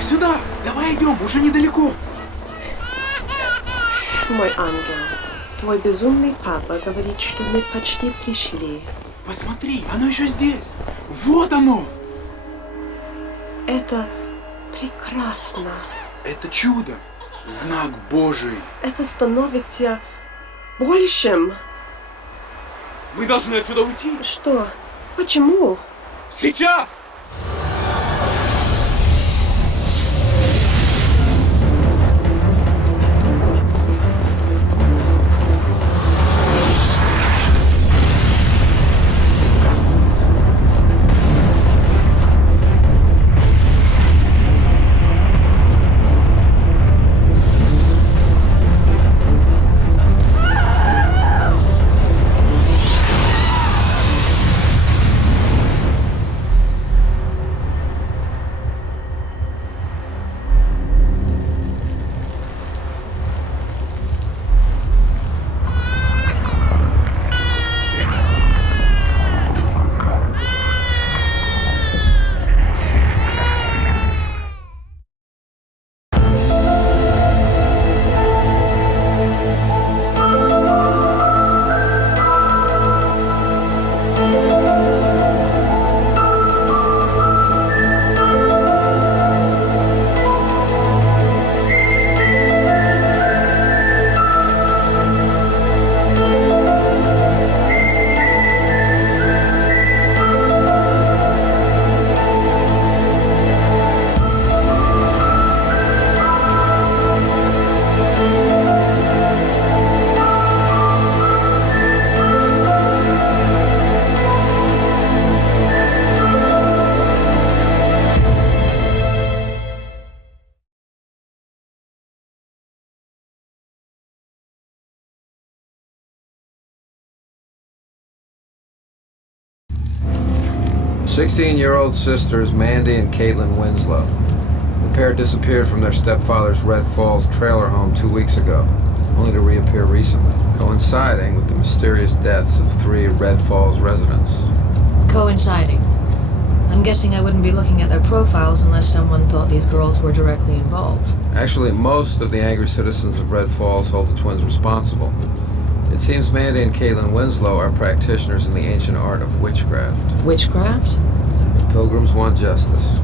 Сюда! Давай идем, уже недалеко. Мой ангел, твой безумный папа говорит, что мы почти пришли. Посмотри, оно еще здесь. Вот оно! Это прекрасно. Это чудо. Знак Божий. Это становится большим. Мы должны отсюда уйти. Что? Почему? Сейчас! The 16-year-old sisters, Mandy and Caitlin Winslow. The pair disappeared from their stepfather's Red Falls trailer home 2 weeks ago, only to reappear recently, coinciding with the mysterious deaths of 3 Red Falls residents. Coinciding. I'm guessing I wouldn't be looking at their profiles unless someone thought these girls were directly involved. Actually, most of the angry citizens of Red Falls hold the twins responsible. It seems Mandy and Caitlin Winslow are practitioners in the ancient art of witchcraft. Witchcraft? Pilgrims want justice.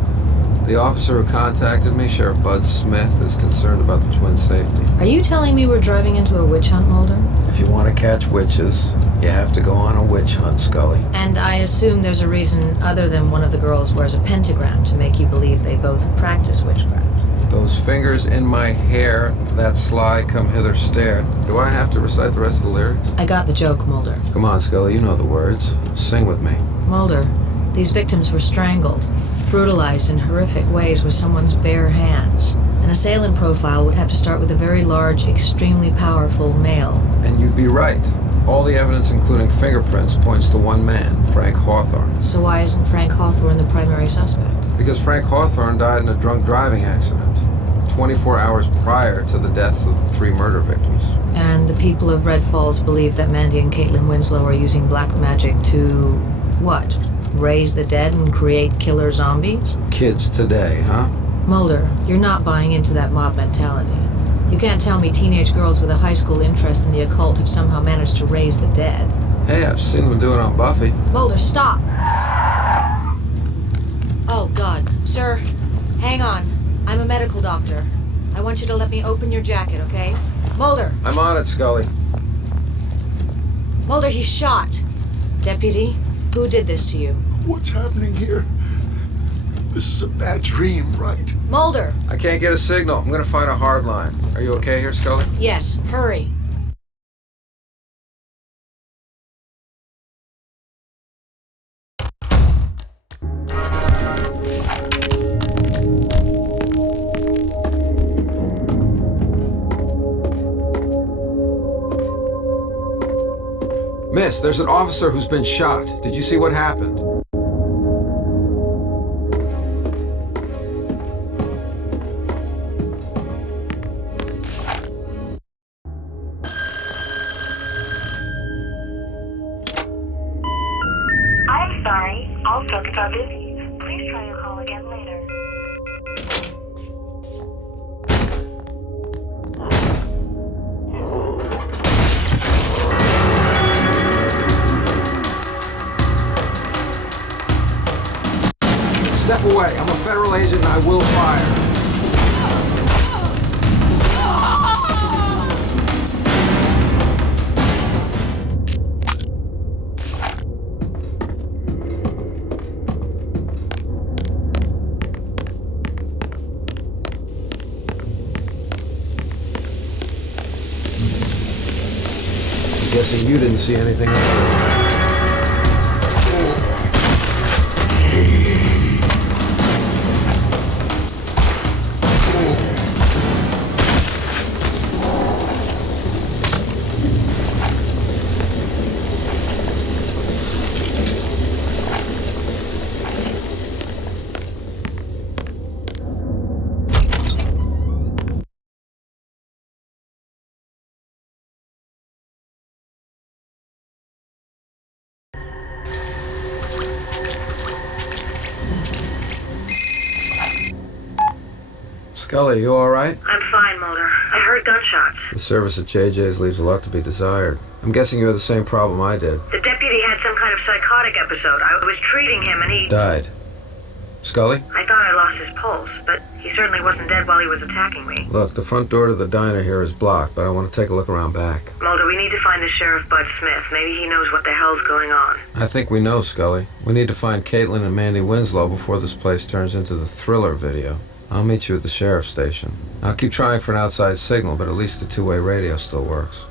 The officer who contacted me, Sheriff Bud Smith, is concerned about the twins' safety. Are you telling me we're driving into a witch hunt, Mulder? If you want to catch witches, you have to go on a witch hunt, Scully. And I assume there's a reason other than one of the girls wears a pentagram to make you believe they both practice witchcraft. Those fingers in my hair, that sly come hither stared. Do I have to recite the rest of the lyrics? I got the joke, Mulder. Come on, Scully, you know the words. Sing with me. Mulder, these victims were strangled, brutalized in horrific ways with someone's bare hands. An assailant profile would have to start with a very large, extremely powerful male. And you'd be right. All the evidence, including fingerprints, points to one man, Frank Hawthorne. So why isn't Frank Hawthorne the primary suspect? Because Frank Hawthorne died in a drunk driving accident 24 hours prior to the deaths of the 3 murder victims. And the people of Red Falls believe that Mandy and Caitlin Winslow are using black magic to... what? Raise the dead and create killer zombies? Kids today, huh? Mulder, you're not buying into that mob mentality. You can't tell me teenage girls with a high school interest in the occult have somehow managed to raise the dead. Hey, I've seen them do it on Buffy. Mulder, stop! Oh, God. Sir, hang on. I'm a medical doctor. I want you to let me open your jacket, okay? Mulder! I'm on it, Scully. Mulder, he's shot. Deputy, who did this to you? What's happening here? This is a bad dream, right? Mulder! I can't get a signal. I'm gonna find a hard line. Are you okay here, Scully? Yes, hurry. Miss, there's an officer who's been shot. Did you see what happened? I'm sorry. All circuits are busy. Please try your call again later. Step away. I'm a federal agent and I will fire. I'm guessing you didn't see anything either. Scully, you alright? I'm fine, Mulder. I heard gunshots. The service at JJ's leaves a lot to be desired. I'm guessing you had the same problem I did. The deputy had some kind of psychotic episode. I was treating him and he... Died. Scully? I thought I lost his pulse, but he certainly wasn't dead while he was attacking me. Look, the front door to the diner here is blocked, but I want to take a look around back. Mulder, we need to find the Sheriff Bud Smith. Maybe he knows what the hell's going on. I think we know, Scully. We need to find Caitlin and Mandy Winslow before this place turns into the Thriller video. I'll meet you at the sheriff's station. I'll keep trying for an outside signal, but at least the two-way radio still works.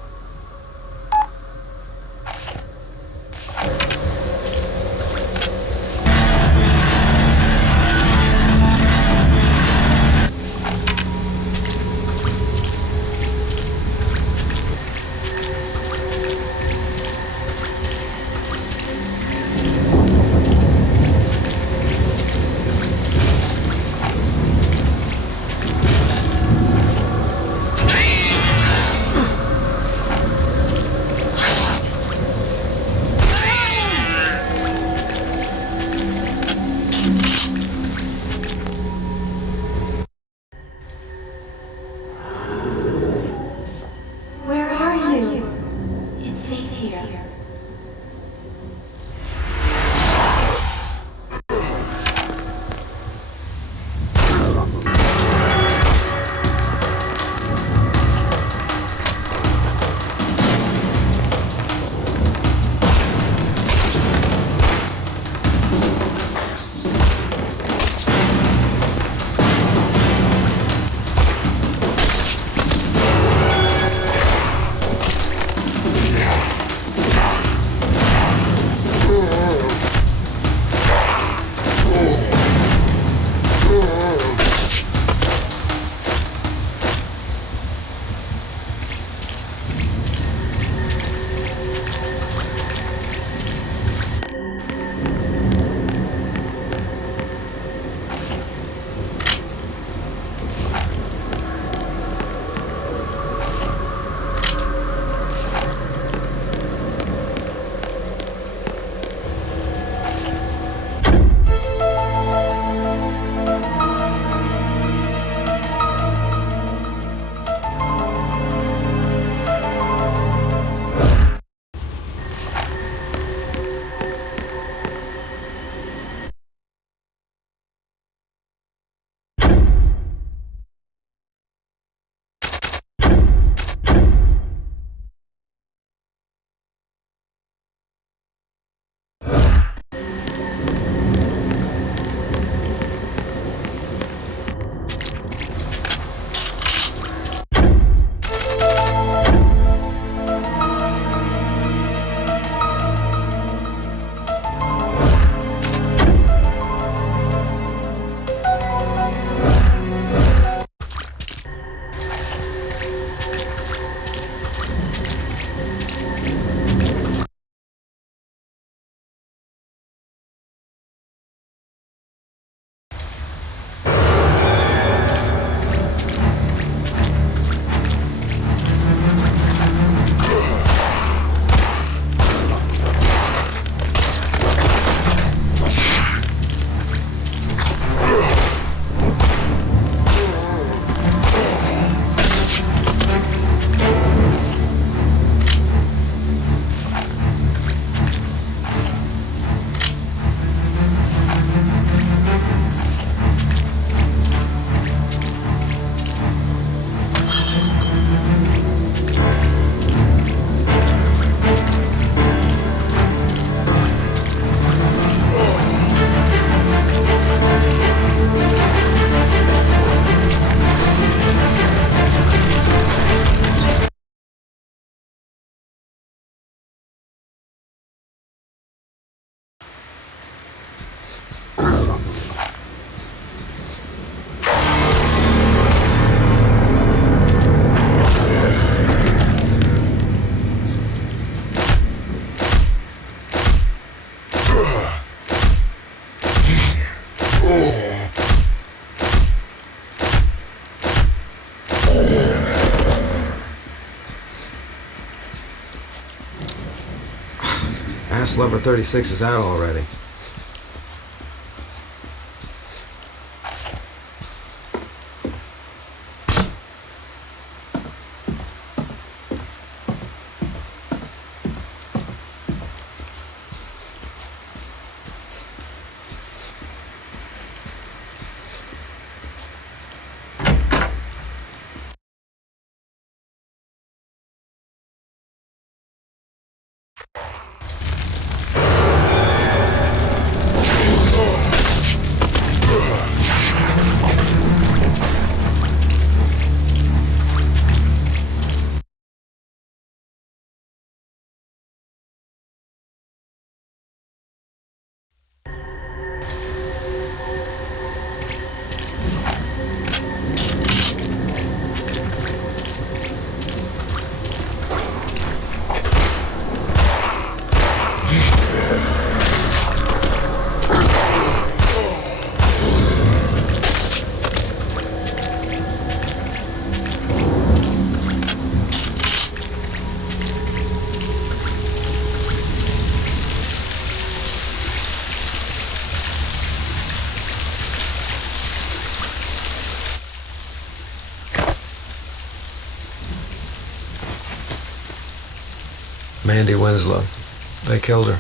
Guess Lover 36 is out already. Mandy Winslow. They killed her.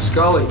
Scully,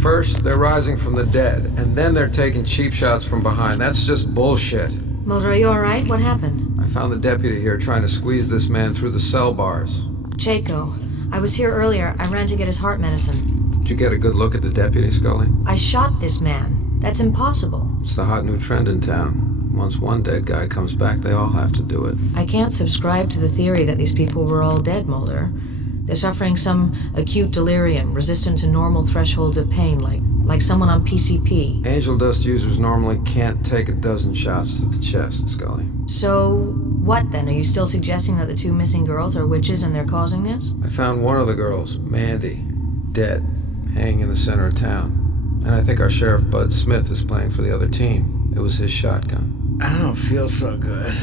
First, they're rising from the dead, and then they're taking cheap shots from behind. That's just bullshit. Mulder, are you alright? What happened? I found the deputy here trying to squeeze this man through the cell bars. Chaco. I was here earlier. I ran to get his heart medicine. Did you get a good look at the deputy, Scully? I shot this man. That's impossible. It's the hot new trend in town. Once one dead guy comes back, they all have to do it. I can't subscribe to the theory that these people were all dead, Mulder. They're suffering some acute delirium, resistant to normal thresholds of pain, like someone on PCP. Angel dust users normally can't take a dozen shots to the chest, Scully. So, what then? Are you still suggesting that the two missing girls are witches and they're causing this? I found one of the girls, Mandy, dead, hanging in the center of town. And I think our Sheriff Bud Smith is playing for the other team. It was his shotgun. I don't feel so good.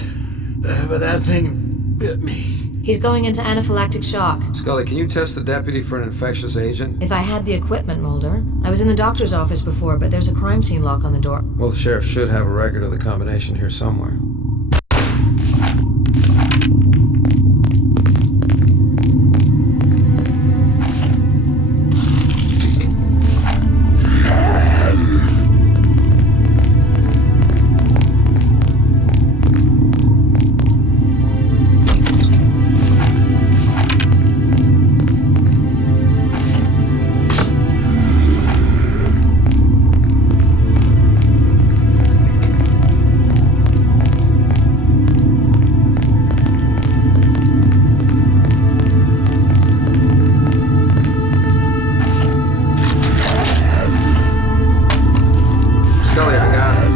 But that thing bit me. He's going into anaphylactic shock. Scully, can you test the deputy for an infectious agent? If I had the equipment, Mulder. I was in the doctor's office before, but there's a crime scene lock on the door. Well, the sheriff should have a record of the combination here somewhere. Scully, I got it.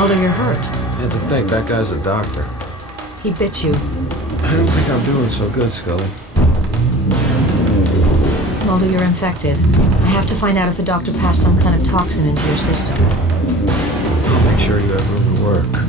Mulder, you're hurt. And to think, that guy's a doctor. He bit you. I don't think I'm doing so good, Scully. Mulder, you're infected. I have to find out if the doctor passed some kind of toxin into your system. I'll make sure you have room to work.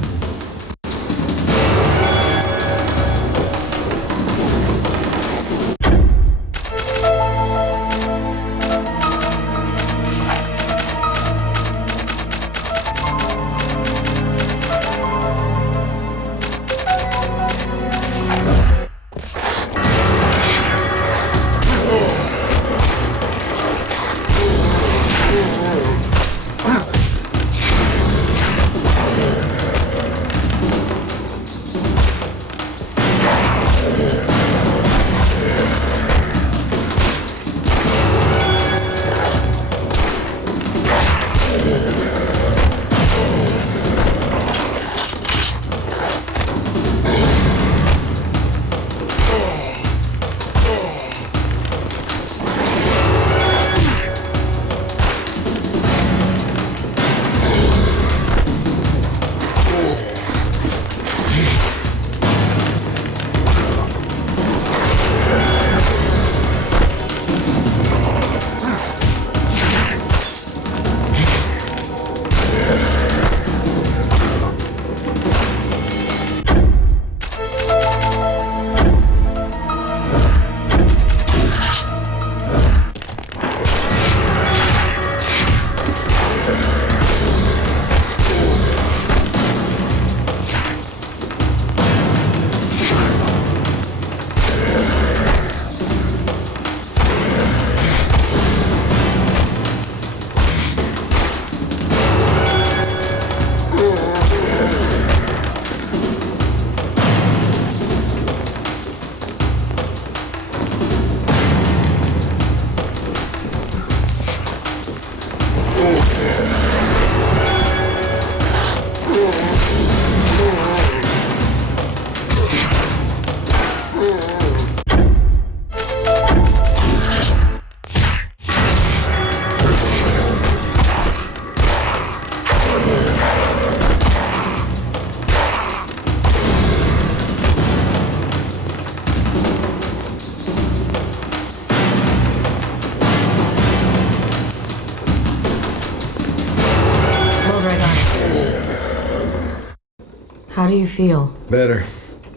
How do you feel? Better.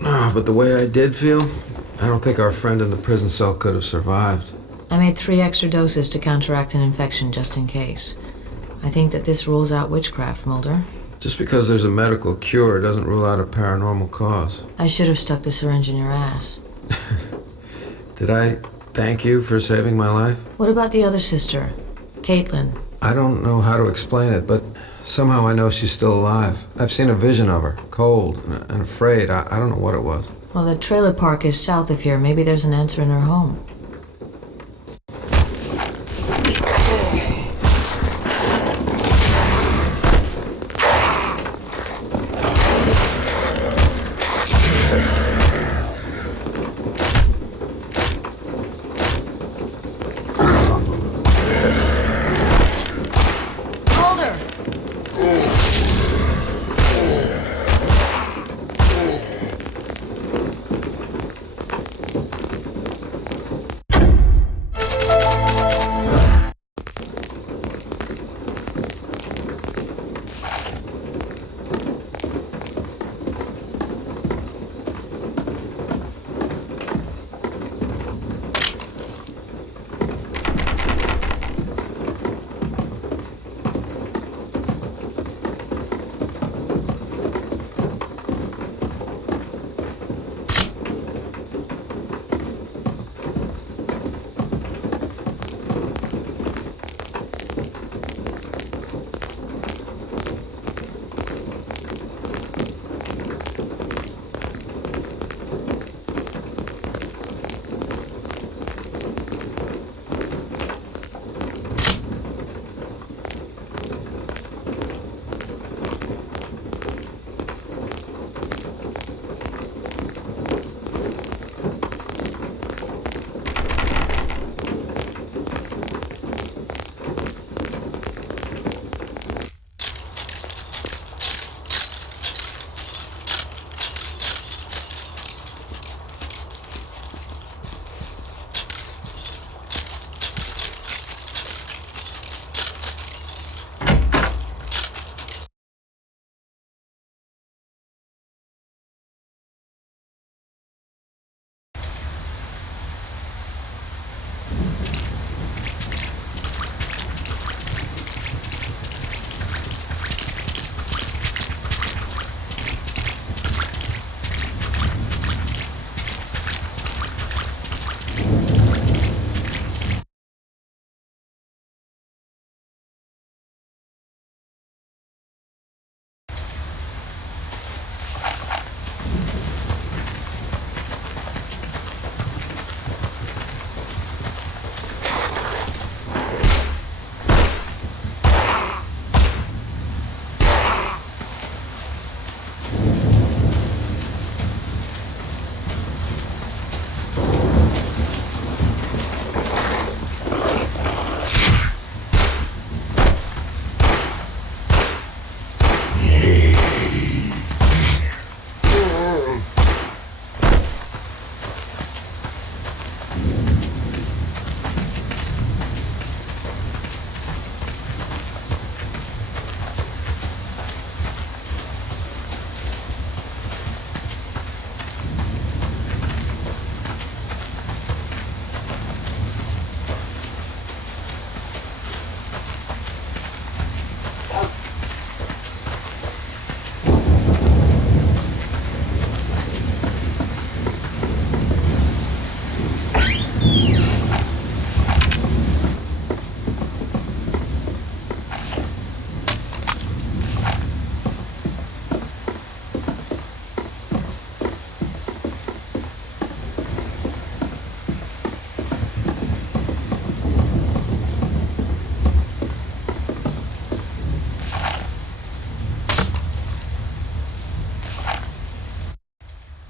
But the way I did feel, I don't think our friend in the prison cell could have survived. I made 3 extra doses to counteract an infection just in case. I think that this rules out witchcraft, Mulder. Just because there's a medical cure doesn't rule out a paranormal cause. I should have stuck the syringe in your ass. Did I thank you for saving my life? What about the other sister, Caitlin? I don't know how to explain it, but somehow I know she's still alive. I've seen a vision of her, cold and afraid. I don't know what it was. Well, the trailer park is south of here. Maybe there's an answer in her home.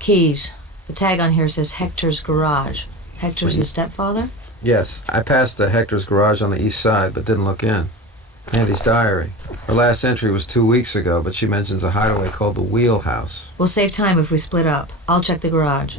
Keys. The tag on here says Hector's Garage. Hector's the stepfather? Yes, I passed the Hector's Garage on the east side, but didn't look in. Andy's diary. Her last entry was 2 weeks ago, but she mentions a hideaway called the Wheelhouse. We'll save time if we split up. I'll check the garage.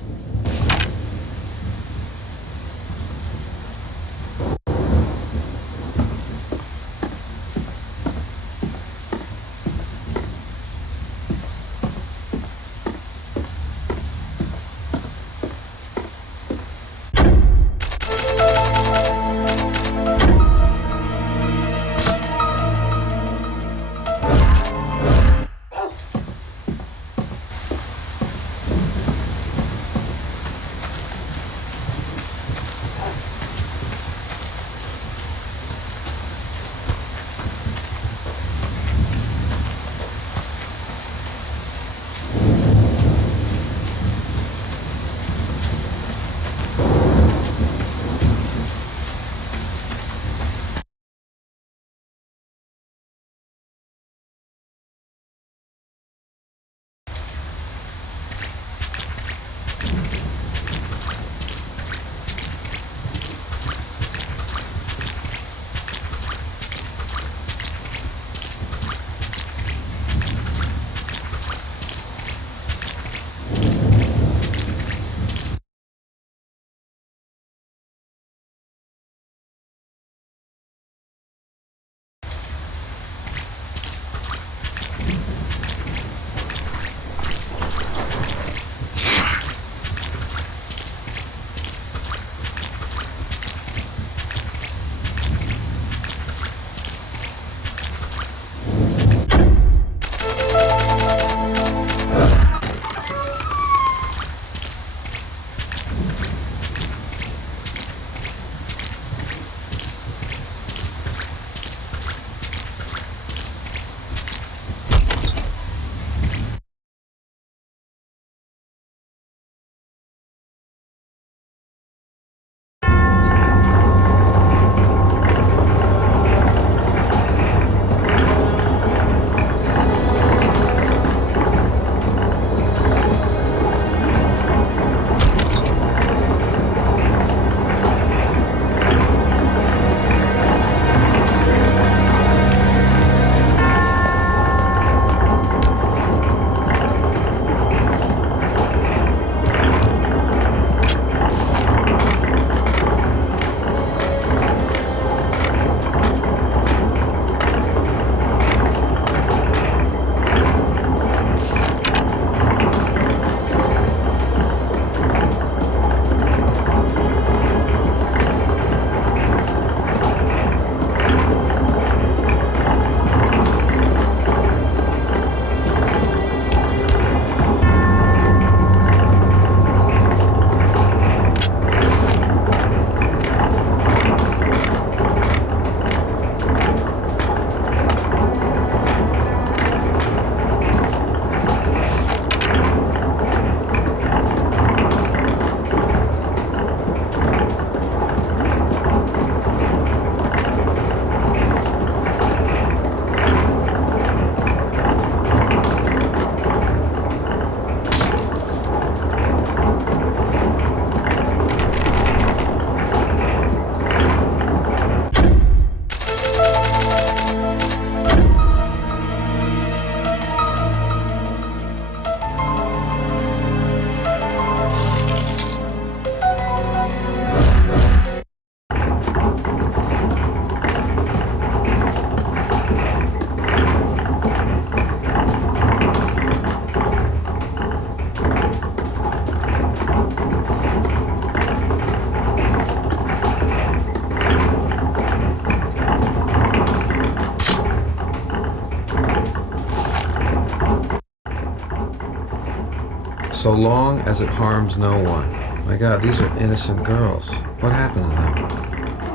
So long as it harms no one. My God, these are innocent girls. What happened to them?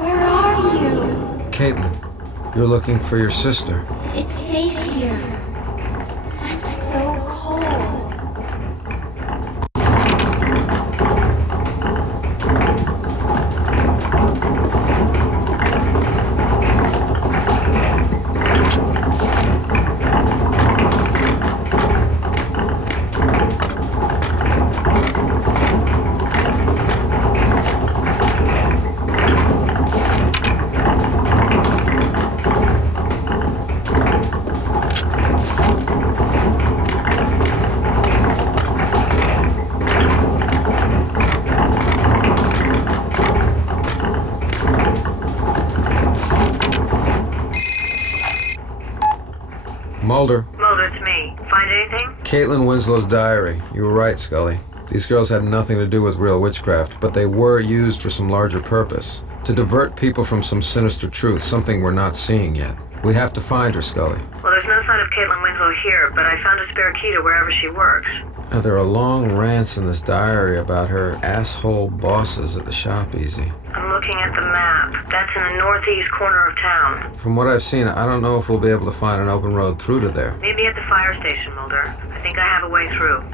Where are you? Caitlin, you're looking for your sister. It's safe here. I'm so cold. Find anything? Caitlin Winslow's diary. You were right, Scully. These girls had nothing to do with real witchcraft, but they were used for some larger purpose. To divert people from some sinister truth, something we're not seeing yet. We have to find her, Scully. Well, there's no sign of Caitlin Winslow here, but I found a spare key to wherever she works. Now, there are long rants in this diary about her asshole bosses at the shop, Easy. I'm looking at the map. That's in the northeast corner of town. From what I've seen, I don't know if we'll be able to find an open road through to there. Maybe at the fire station, Mulder. I think I have a way through.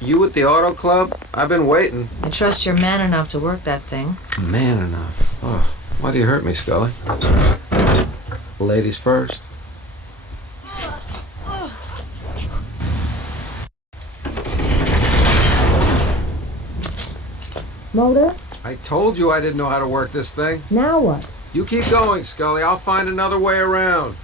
You at the auto club? I've been waiting. I trust you're man enough to work that thing. Man enough. Oh, why do you hurt me, Scully? Ladies first. Mulder? I told you I didn't know how to work this thing. Now what? You keep going, Scully. I'll find another way around.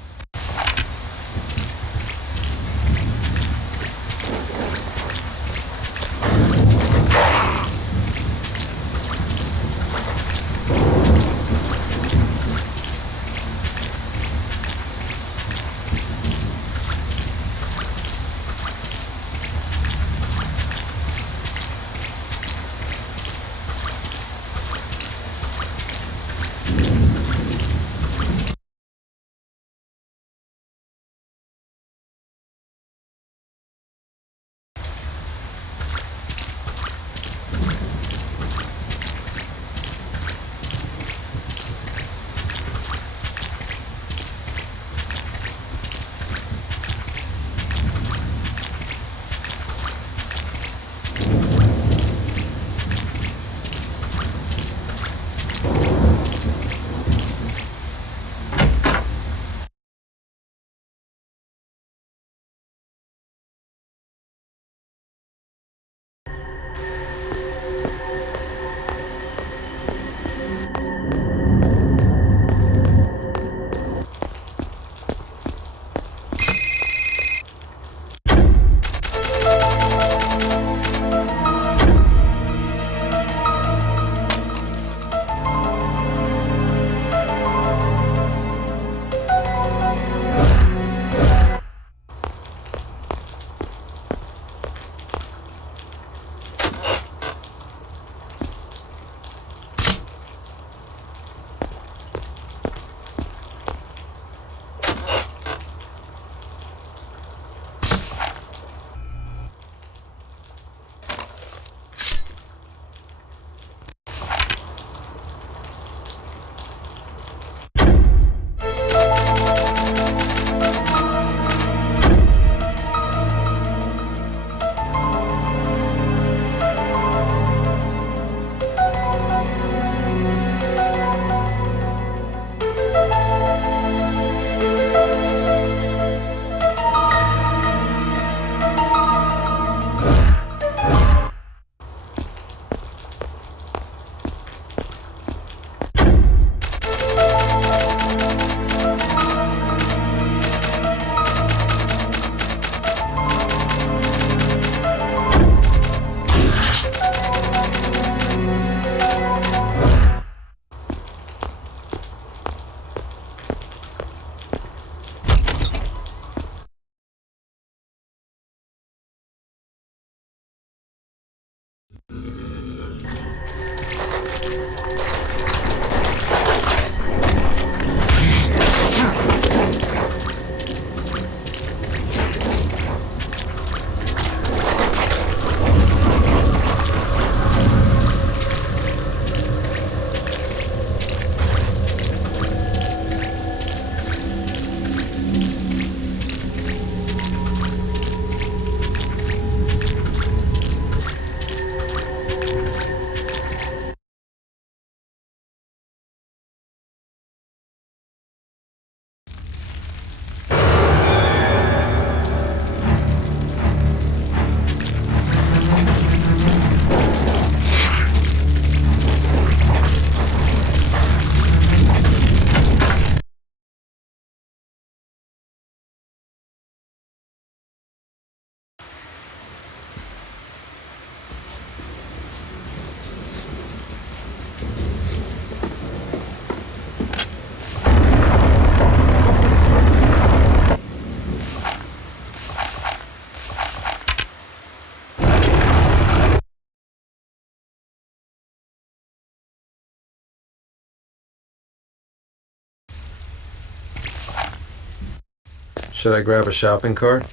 Should I grab a shopping cart?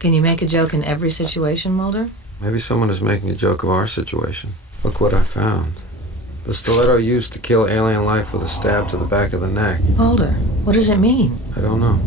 Can you make a joke in every situation, Mulder? Maybe someone is making a joke of our situation. Look what I found. The stiletto used to kill alien life with a stab to the back of the neck. Mulder, what does it mean? I don't know.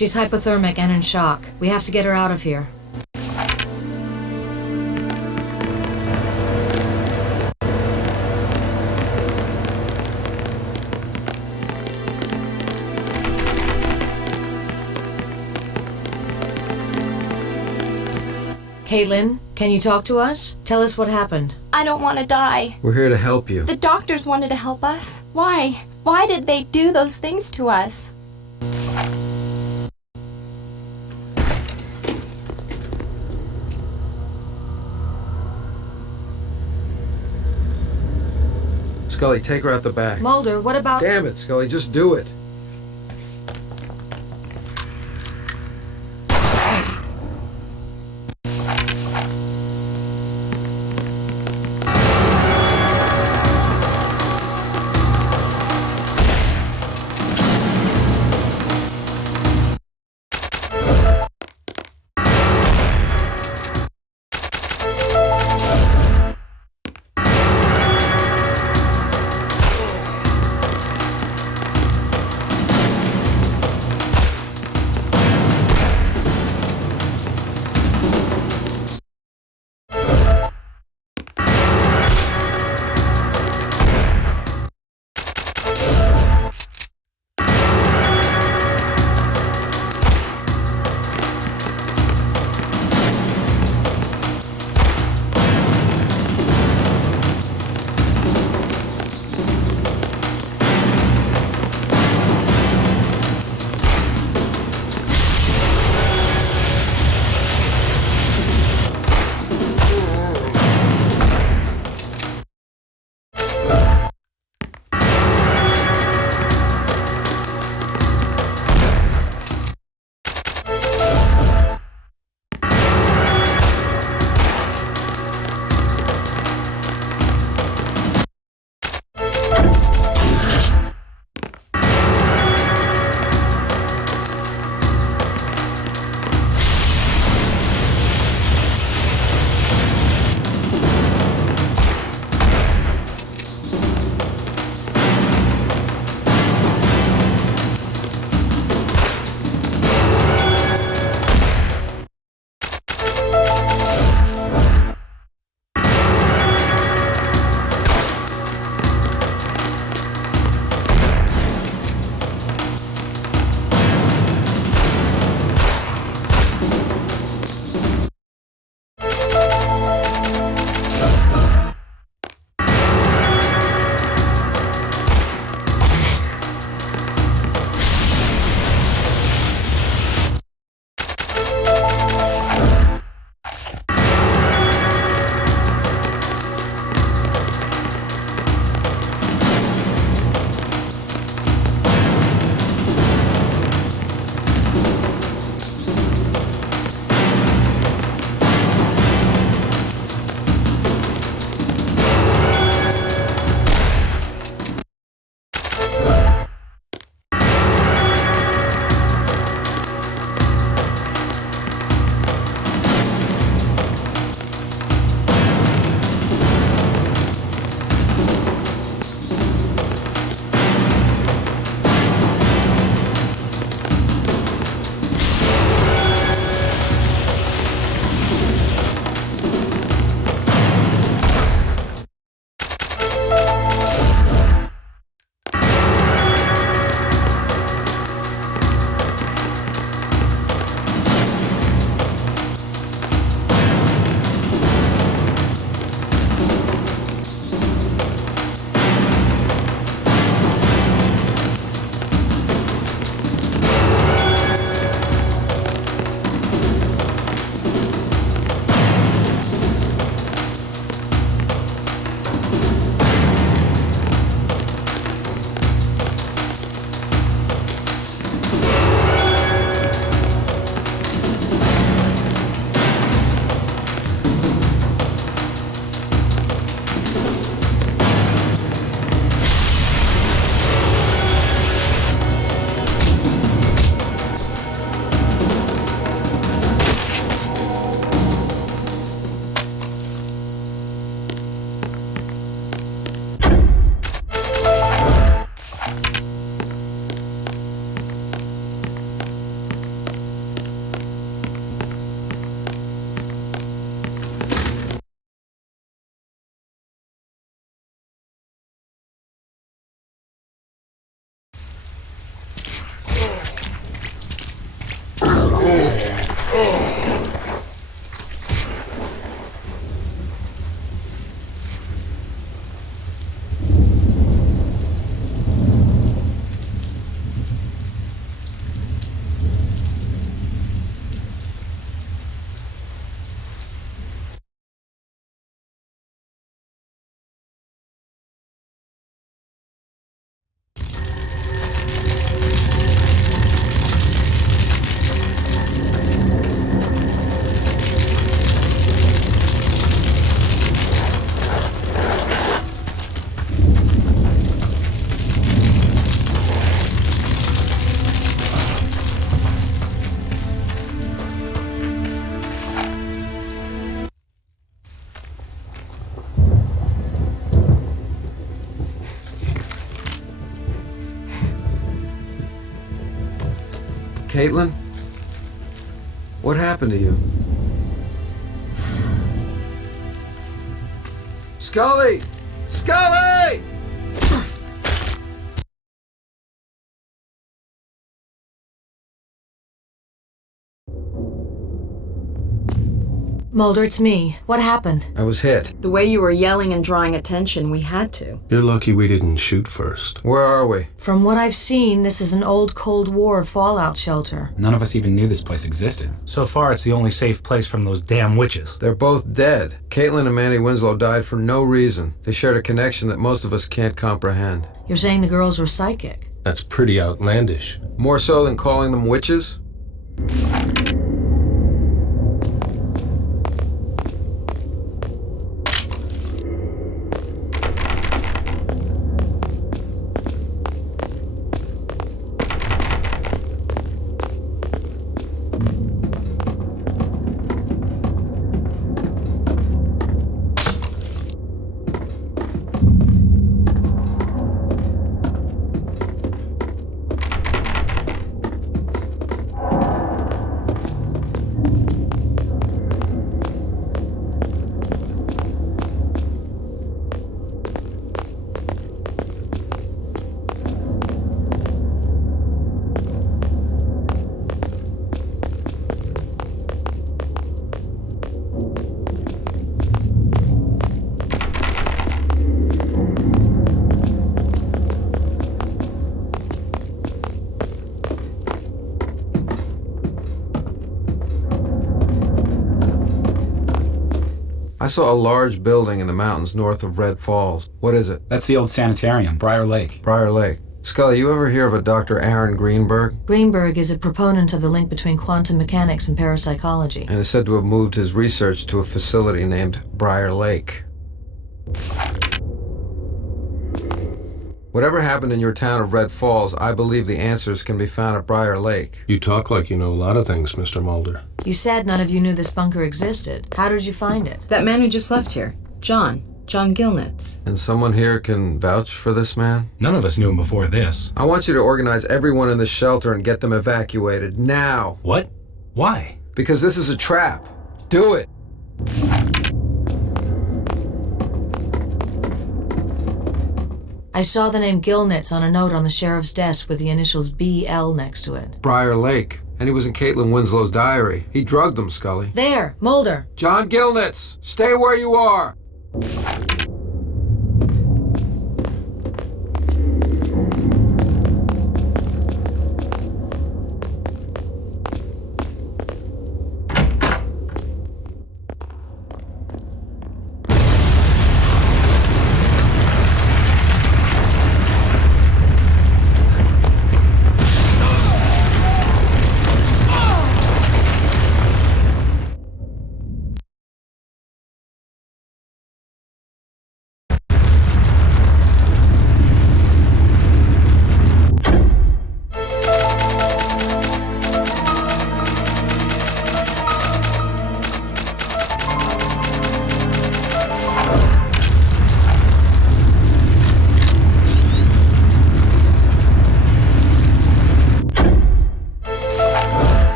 She's hypothermic and in shock. We have to get her out of here. Caitlin, can you talk to us? Tell us what happened. I don't want to die. We're here to help you. The doctors wanted to help us. Why? Why did they do those things to us? Scully, take her out the back. Mulder, what about... Damn it, Scully, just do it. Caitlin? What happened to you? Scully! Scully! Mulder, it's me. What happened? I was hit. The way you were yelling and drawing attention, we had to. You're lucky we didn't shoot first. Where are we? From what I've seen, this is an old Cold War fallout shelter. None of us even knew this place existed. So far, it's the only safe place from those damn witches. They're both dead. Caitlin and Mandy Winslow died for no reason. They shared a connection that most of us can't comprehend. You're saying the girls were psychic? That's pretty outlandish. More so than calling them witches? I saw a large building in the mountains north of Red Falls. What is it? That's the old sanitarium, Briar Lake. Briar Lake. Scully, you ever hear of a Dr. Aaron Greenberg? Greenberg is a proponent of the link between quantum mechanics and parapsychology. And is said to have moved his research to a facility named Briar Lake. Whatever happened in your town of Red Falls, I believe the answers can be found at Briar Lake. You talk like you know a lot of things, Mr. Mulder. You said none of you knew this bunker existed. How did you find it? That man who just left here, John Gilnitz. And someone here can vouch for this man? None of us knew him before this. I want you to organize everyone in this shelter and get them evacuated, now. What? Why? Because this is a trap. Do it! I saw the name Gilnitz on a note on the sheriff's desk with the initials BL next to it. Briar Lake. And he was in Caitlin Winslow's diary. He drugged them, Scully. There! Mulder! John Gilnitz! Stay where you are!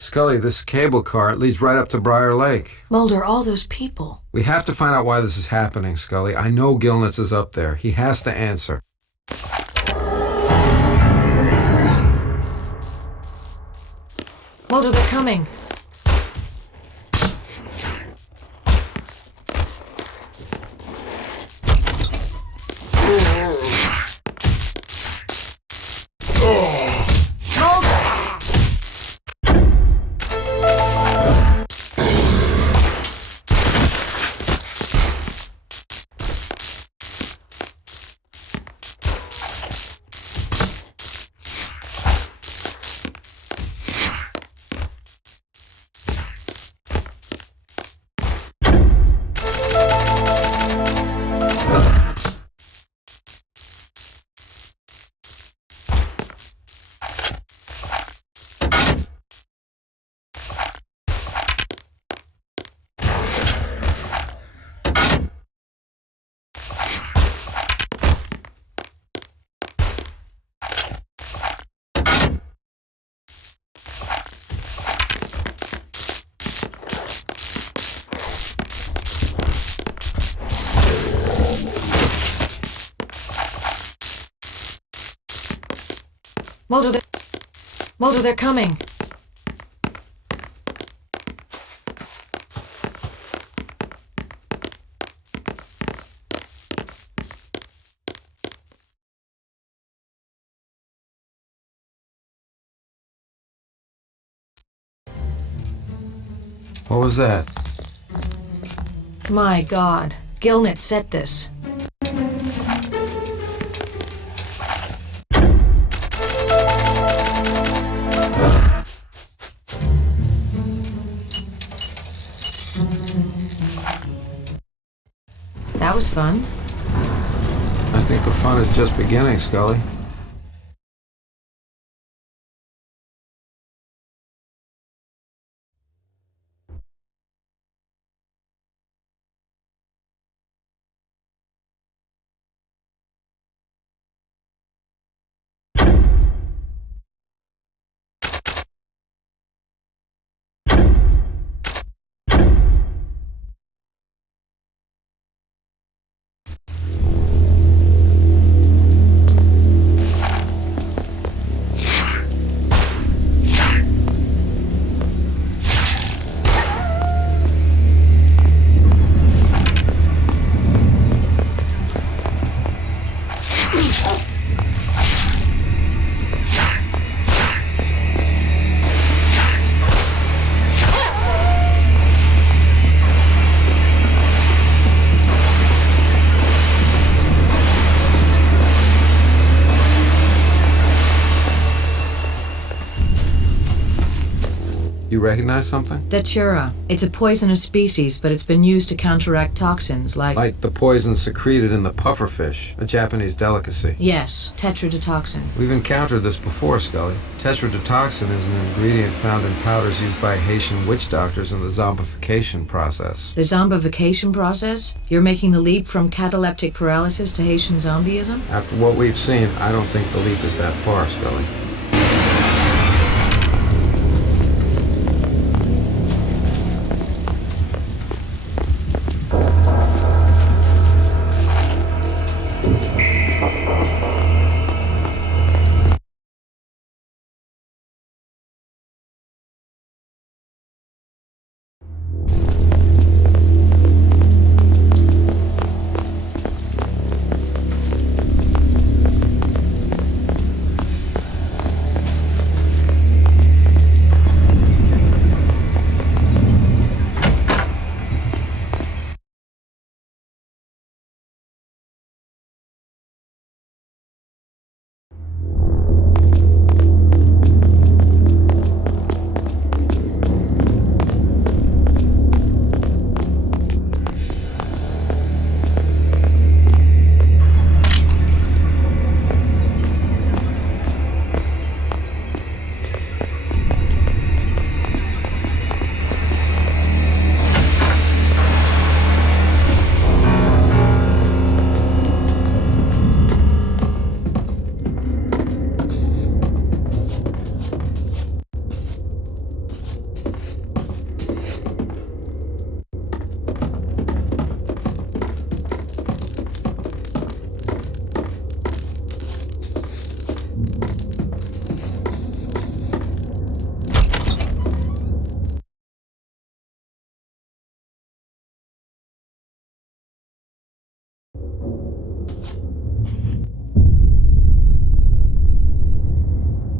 Scully, this cable car leads right up to Briar Lake. Mulder, all those people. We have to find out why this is happening, Scully. I know Gilnitz is up there. He has to answer. Mulder, they're coming. Mulder, they're coming. What was that? My God, Gilnitz set this. That was fun. I think the fun is just beginning, Scully. You recognize something? Datura. It's a poisonous species, but it's been used to counteract toxins like... Like the poison secreted in the pufferfish, a Japanese delicacy. Yes, tetrodotoxin. We've encountered this before, Scully. Tetrodotoxin is an ingredient found in powders used by Haitian witch doctors in the zombification process. The zombification process? You're making the leap from cataleptic paralysis to Haitian zombieism? After what we've seen, I don't think the leap is that far, Scully.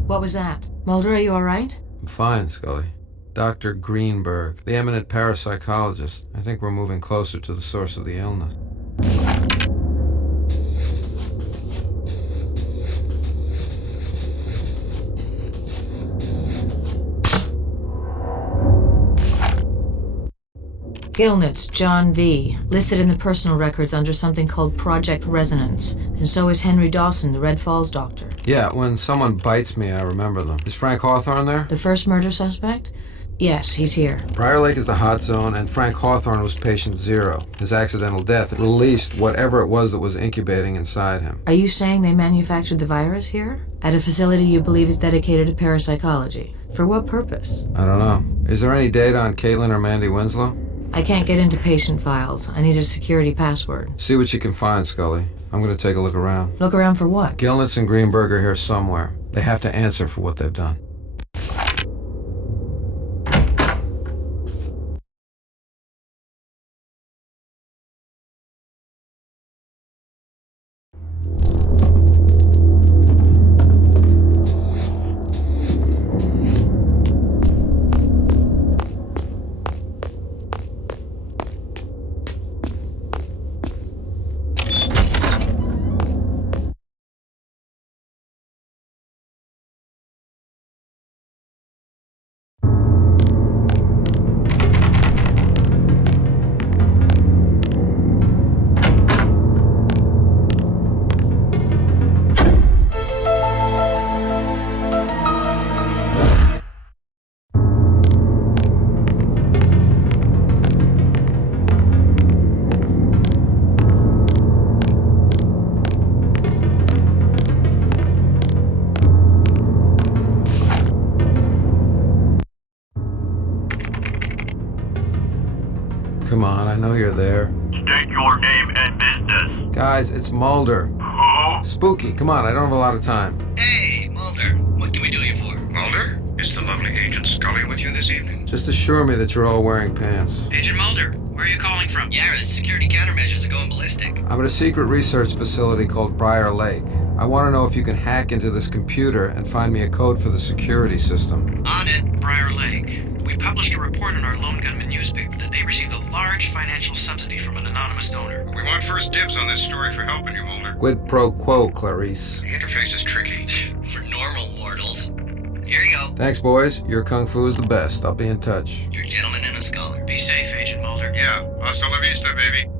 What was that? Mulder, are you alright? I'm fine, Scully. Dr. Greenberg, the eminent parapsychologist. I think we're moving closer to the source of the illness. Gilnitz, John V., listed in the personal records under something called Project Resonance, and so is Henry Dawson, the Red Falls doctor. Yeah, when someone bites me, I remember them. Is Frank Hawthorne there? The first murder suspect? Yes, he's here. Briar Lake is the hot zone, and Frank Hawthorne was patient 0. His accidental death released whatever it was that was incubating inside him. Are you saying they manufactured the virus here? At a facility you believe is dedicated to parapsychology? For what purpose? I don't know. Is there any data on Caitlin or Mandy Winslow? I can't get into patient files. I need a security password. See what you can find, Scully. I'm going to take a look around. Look around for what? Gilnitz and Greenberg are here somewhere. They have to answer for what they've done. Come on, I know you're there. State your name and business. Guys, it's Mulder. Who? Spooky, come on, I don't have a lot of time. Hey, Mulder. What can we do you for? Mulder? Is the lovely Agent Scully with you this evening? Just assure me that you're all wearing pants. Agent Mulder, where are you calling from? Yeah, the security countermeasures are going ballistic. I'm at a secret research facility called Briar Lake. I want to know if you can hack into this computer and find me a code for the security system. On it, Briar Lake. We published a report in our Lone Gunman newspaper that they received a large financial subsidy from an anonymous donor. We want first dibs on this story for helping you, Mulder. Quid pro quo, Clarice. The interface is tricky. For normal mortals. Here you go. Thanks, boys. Your kung fu is the best. I'll be in touch. You're a gentleman and a scholar. Be safe, Agent Mulder. Yeah, hasta la vista, baby.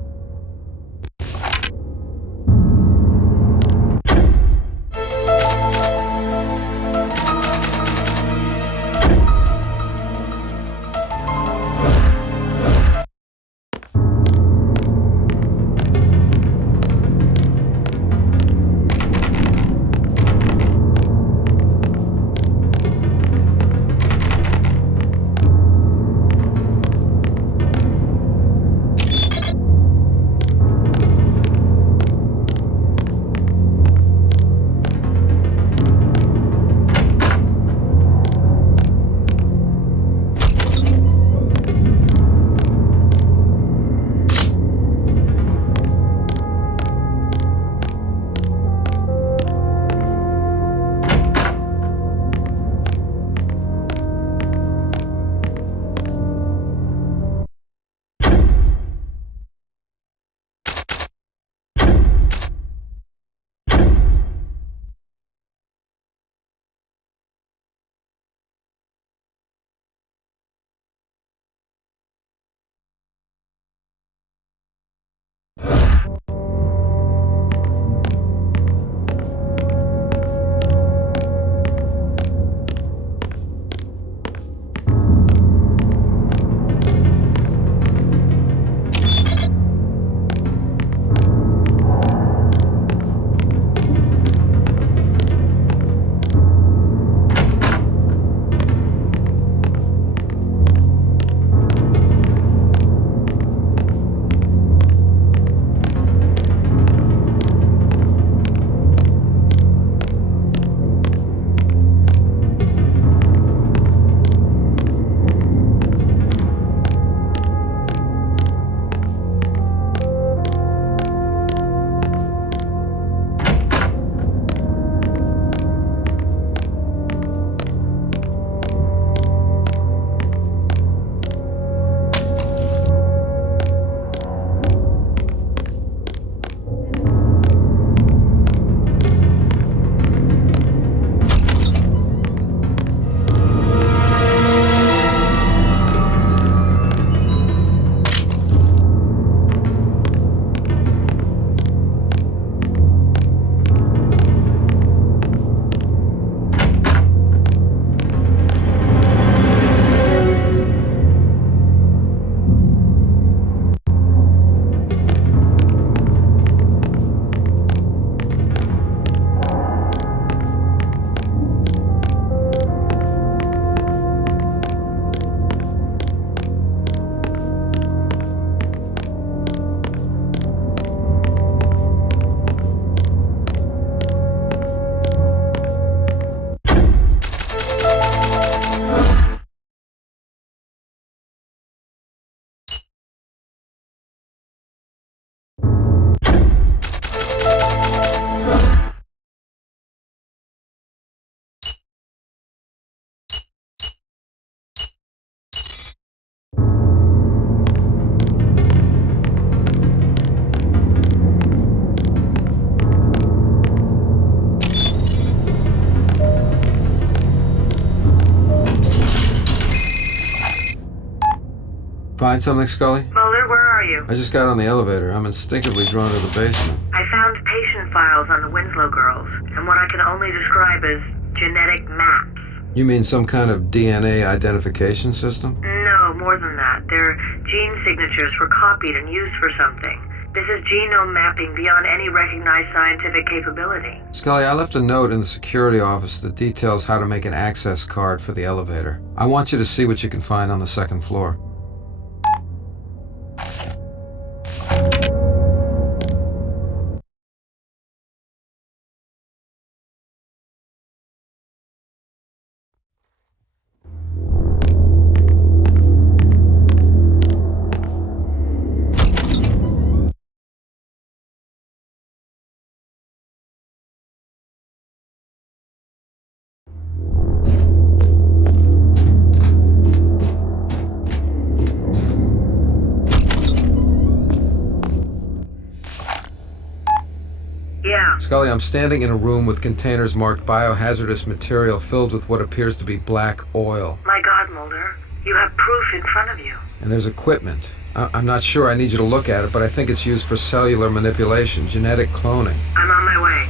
Find something, Scully? Mulder, where are you? I just got on the elevator. I'm instinctively drawn to the basement. I found patient files on the Winslow girls, and what I can only describe as genetic maps. You mean some kind of DNA identification system? No, more than that. Their gene signatures were copied and used for something. This is genome mapping beyond any recognized scientific capability. Scully, I left a note in the security office that details how to make an access card for the elevator. I want you to see what you can find on the second floor. Yeah. Scully, I'm standing in a room with containers marked biohazardous material filled with what appears to be black oil. My God, Mulder. You have proof in front of you. And there's equipment. I'm not sure I need you to look at it, but I think it's used for cellular manipulation, genetic cloning. I'm on my way.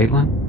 Caitlin?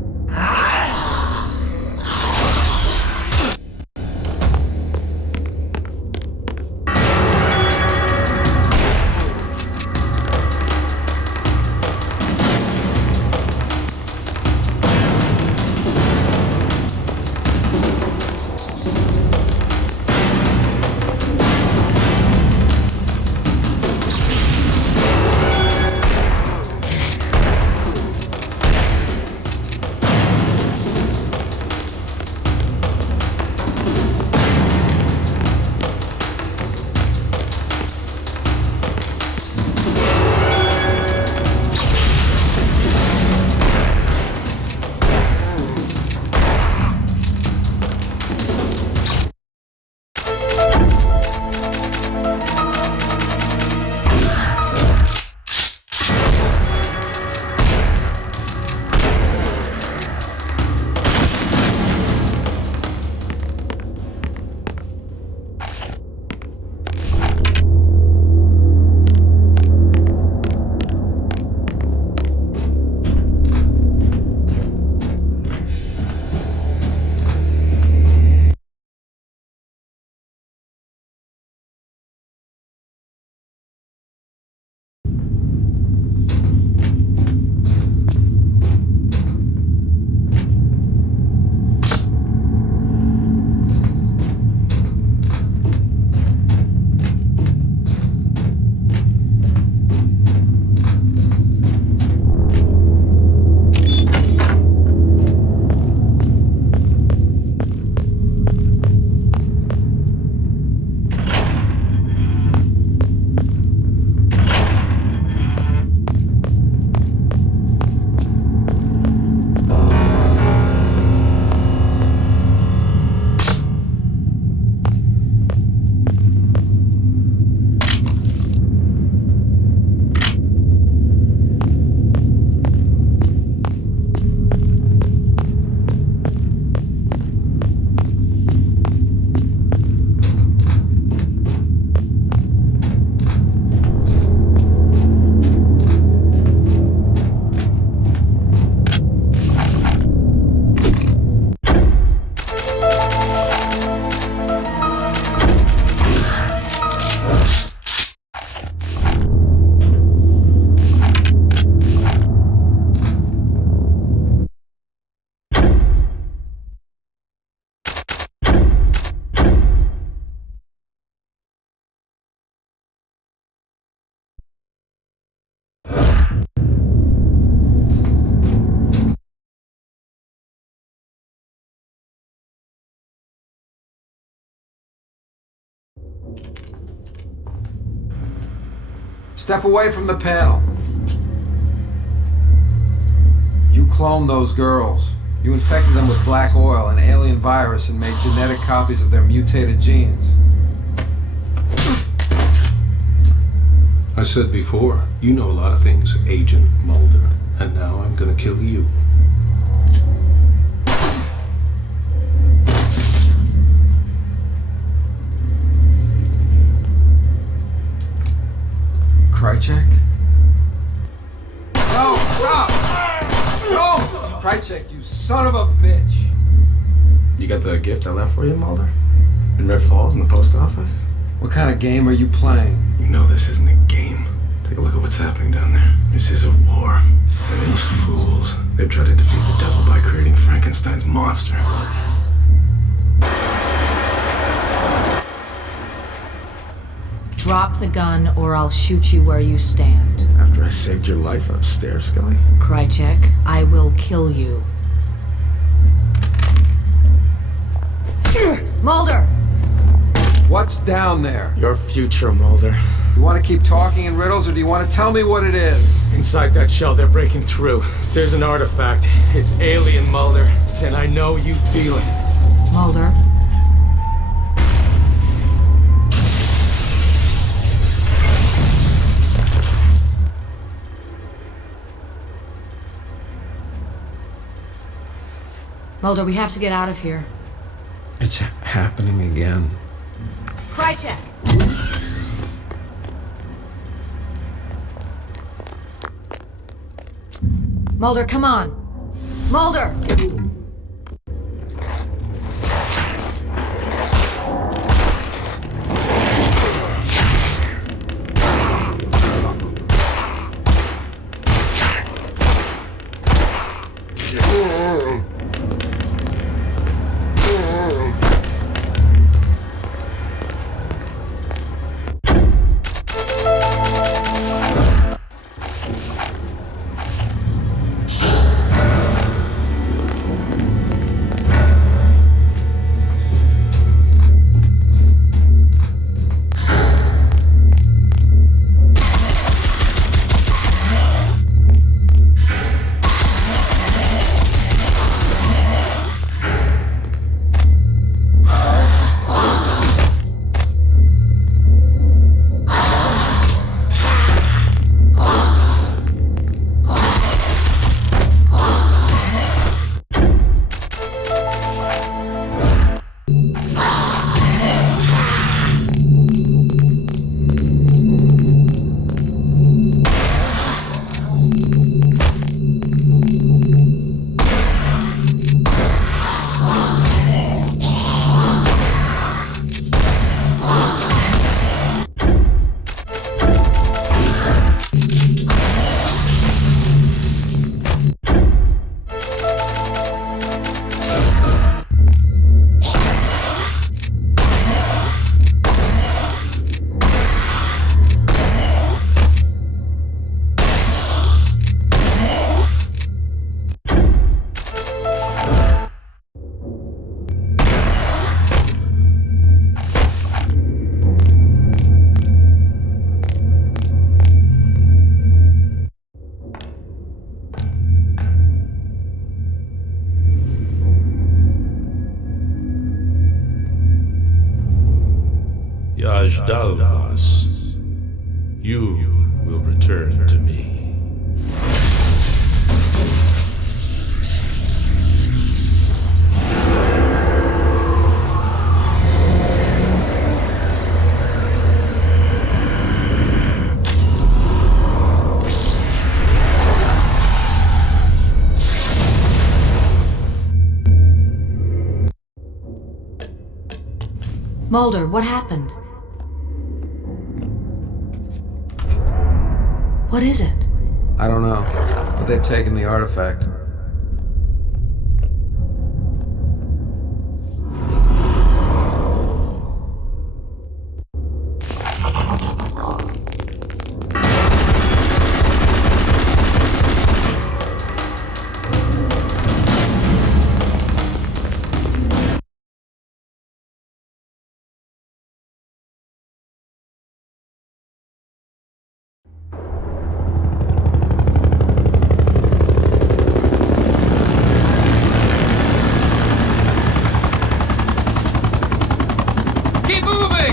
Step away from the panel. You cloned those girls. You infected them with black oil, an alien virus, and made genetic copies of their mutated genes. I said before, you know a lot of things, Agent Mulder. And now I'm gonna kill you. Krychek? No! Stop! No! Krychek, you son of a bitch! You got the gift I left for you, Mulder? In Red Falls in the post office? What kind of game are you playing? You know this isn't a game. Take a look at what's happening down there. This is a war. And these fools, they've tried to defeat the devil by creating Frankenstein's monster. Drop the gun or I'll shoot you where you stand. After I saved your life upstairs, Scully? Krychek, I will kill you. Mulder! What's down there? Your future, Mulder. You want to keep talking in riddles, or do you want to tell me what it is? Inside that shell, they're breaking through. There's an artifact. It's alien, Mulder. And I know you feel it. Mulder? Mulder, we have to get out of here. It's happening again. Krychek! Mulder, come on. Mulder! Dalvas, you will return to me. Mulder, what happened? What is it? I don't know, but they've taken the artifact.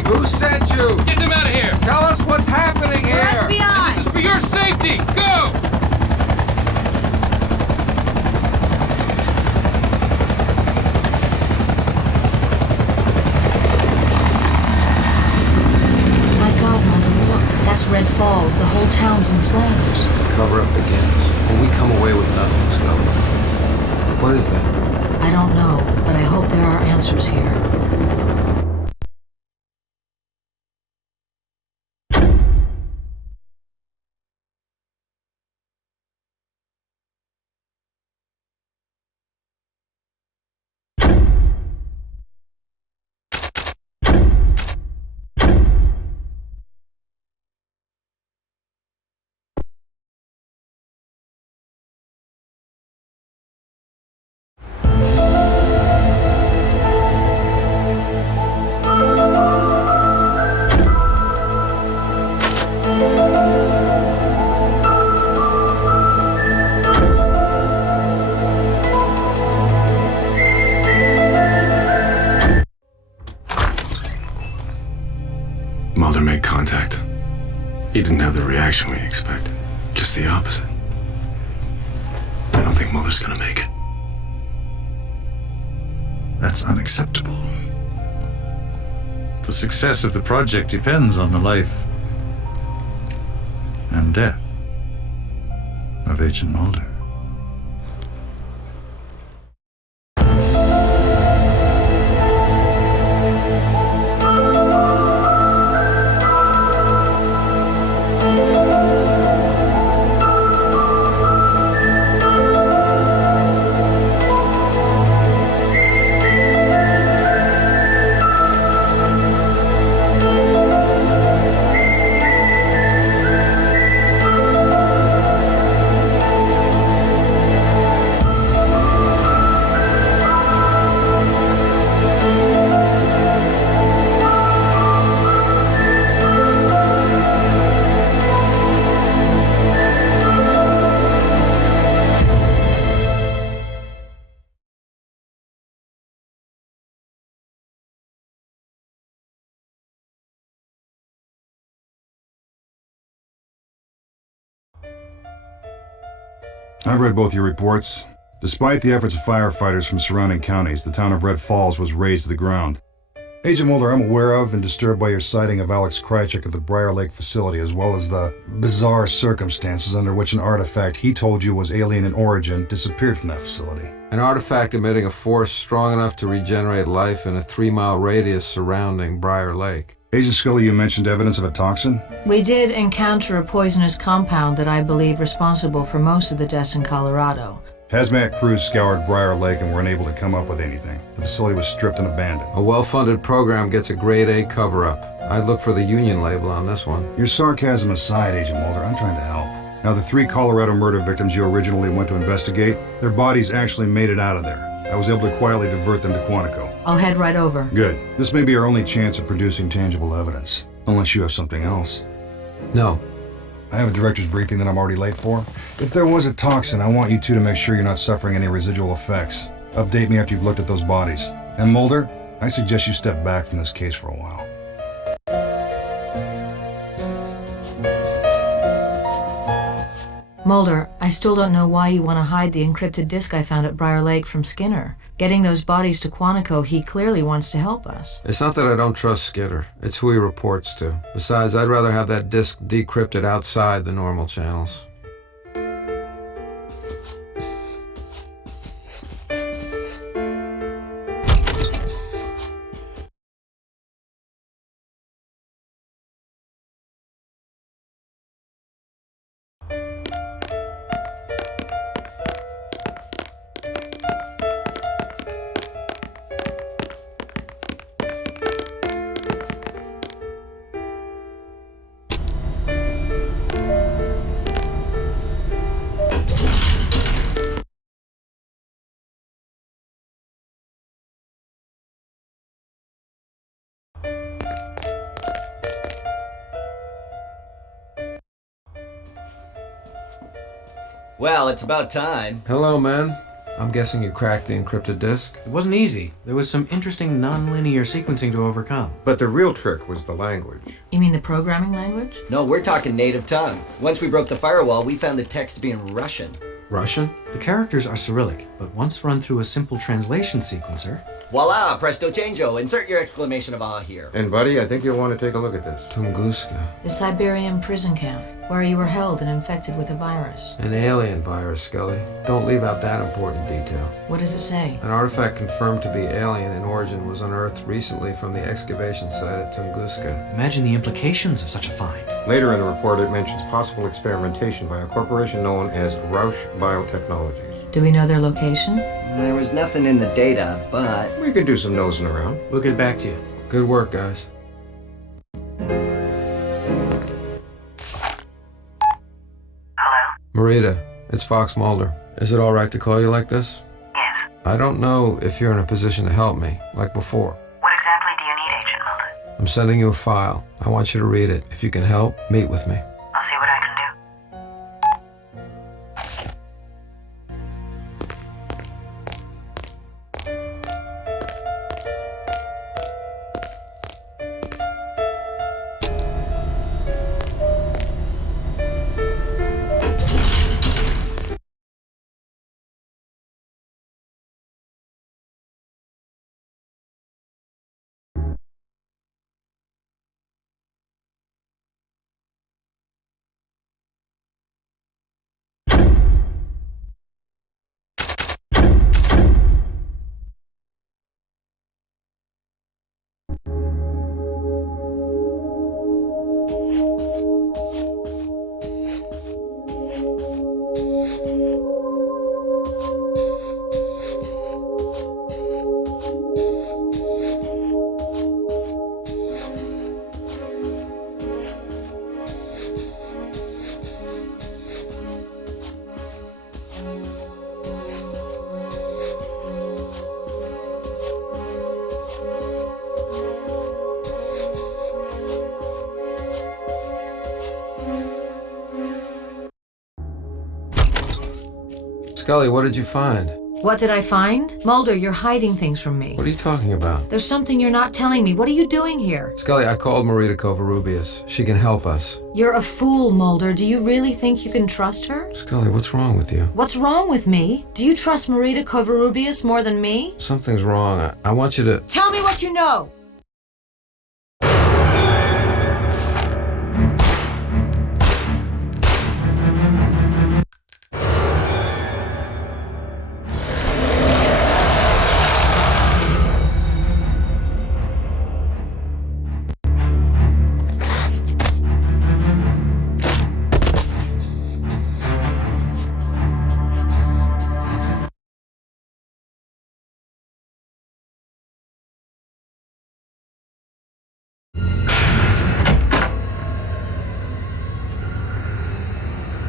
Who sent you? Get them out of here! Tell us what's happening here! FBI! This is for your safety! Go! My God, Mulder, look. That's Red Falls. The whole town's in flames. The cover-up begins. When we come away with nothing, Scully. What is that? I don't know, but I hope there are answers here. Mulder made contact. He didn't have the reaction we expected. Just the opposite. I don't think Mulder's gonna make it. That's unacceptable. The success of the project depends on the life and death of Agent Mulder. I've read both your reports. Despite the efforts of firefighters from surrounding counties, the town of Red Falls was razed to the ground. Agent Mulder, I'm aware of and disturbed by your sighting of Alex Krychek at the Briar Lake facility, as well as the bizarre circumstances under which an artifact he told you was alien in origin disappeared from that facility. An artifact emitting a force strong enough to regenerate life in a 3-mile radius surrounding Briar Lake. Agent Scully, you mentioned evidence of a toxin? We did encounter a poisonous compound that I believe responsible for most of the deaths in Colorado. Hazmat crews scoured Briar Lake and were unable to come up with anything. The facility was stripped and abandoned. A well-funded program gets a grade A cover-up. I'd look for the union label on this one. Your sarcasm aside, Agent Mulder, I'm trying to help. Now, the 3 Colorado murder victims you originally went to investigate, their bodies actually made it out of there. I was able to quietly divert them to Quantico. I'll head right over. Good. This may be our only chance of producing tangible evidence. Unless you have something else. No. I have a director's briefing that I'm already late for. If there was a toxin, I want you two to make sure you're not suffering any residual effects. Update me after you've looked at those bodies. And Mulder, I suggest you step back from this case for a while. Mulder, I still don't know why you want to hide the encrypted disk I found at Briar Lake from Skinner. Getting those bodies to Quantico, he clearly wants to help us. It's not that I don't trust Skinner. It's who he reports to. Besides, I'd rather have that disk decrypted outside the normal channels. Well, it's about time. Hello, men. I'm guessing you cracked the encrypted disk? It wasn't easy. There was some interesting non-linear sequencing to overcome. But the real trick was the language. You mean the programming language? No, we're talking native tongue. Once we broke the firewall, we found the text to be in Russian. Russian? The characters are Cyrillic, but once run through a simple translation sequencer... Voila! Presto changeo! Insert your exclamation of awe here. And buddy, I think you'll want to take a look at this. Tunguska. The Siberian prison camp, where you were held and infected with a virus. An alien virus, Scully. Don't leave out that important detail. What does it say? An artifact confirmed to be alien in origin was unearthed recently from the excavation site at Tunguska. Imagine the implications of such a find. Later in the report, it mentions possible experimentation by a corporation known as Rausch Biotechnologies. Do we know their location? There was nothing in the data, but... We can do some nosing around. We'll get back to you. Good work, guys. Hello? Marita, it's Fox Mulder. Is it all right to call you like this? Yes. I don't know if you're in a position to help me, like before. What exactly do you need, Agent Mulder? I'm sending you a file. I want you to read it. If you can help, meet with me. I'll see what I can do. Scully, what did you find? What did I find? Mulder, you're hiding things from me. What are you talking about? There's something you're not telling me. What are you doing here? Scully, I called Marita Covarrubias. She can help us. You're a fool, Mulder. Do you really think you can trust her? Scully, what's wrong with you? What's wrong with me? Do you trust Marita Covarrubias more than me? Something's wrong. I want you to... Tell me what you know!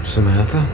Samantha?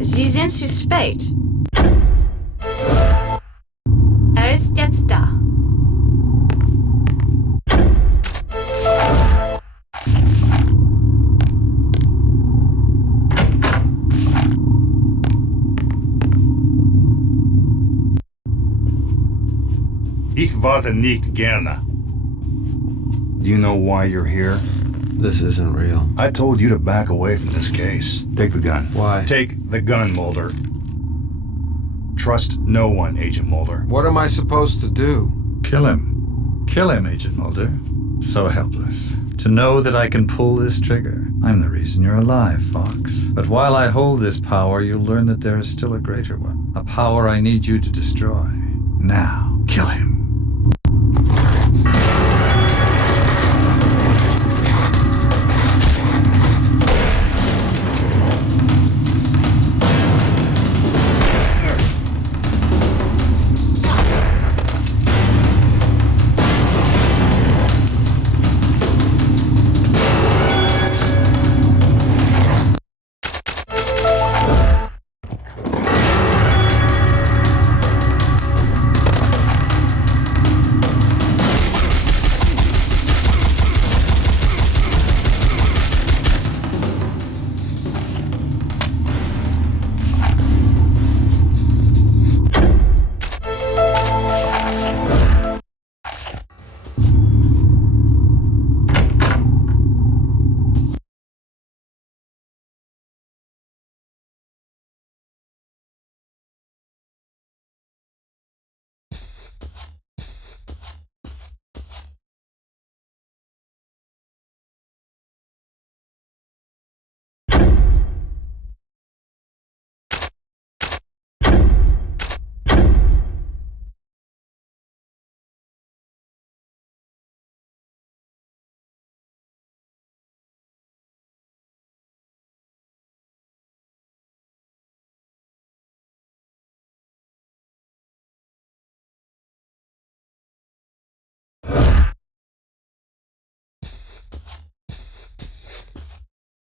Sie sind suspekt. Ist jetzt da. Ich warte nicht gerne. Do you know why you're here? This isn't real. I told you to back away from this case. Take the gun. Why? Take the gun, Mulder. Trust no one, Agent Mulder. What am I supposed to do? Kill him. Kill him, Agent Mulder. So helpless. To know that I can pull this trigger. I'm the reason you're alive, Fox. But while I hold this power, you'll learn that there is still a greater one. A power I need you to destroy. Now, kill him.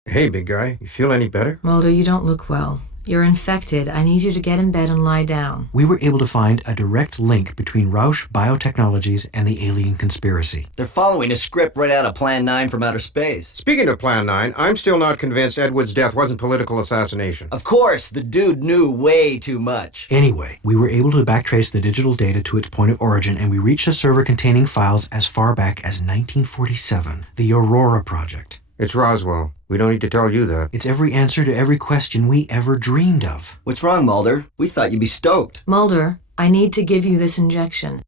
Hey, big guy. You feel any better? Mulder, you don't look well. You're infected. I need you to get in bed and lie down. We were able to find a direct link between Rausch Biotechnologies and the alien conspiracy. They're following a script right out of Plan 9 from outer space. Speaking of Plan 9, I'm still not convinced Edward's death wasn't political assassination. Of course, the dude knew way too much. Anyway, we were able to backtrace the digital data to its point of origin, and we reached a server containing files as far back as 1947, the Aurora Project. It's Roswell. We don't need to tell you that. It's every answer to every question we ever dreamed of. What's wrong, Mulder? We thought you'd be stoked. Mulder, I need to give you this injection.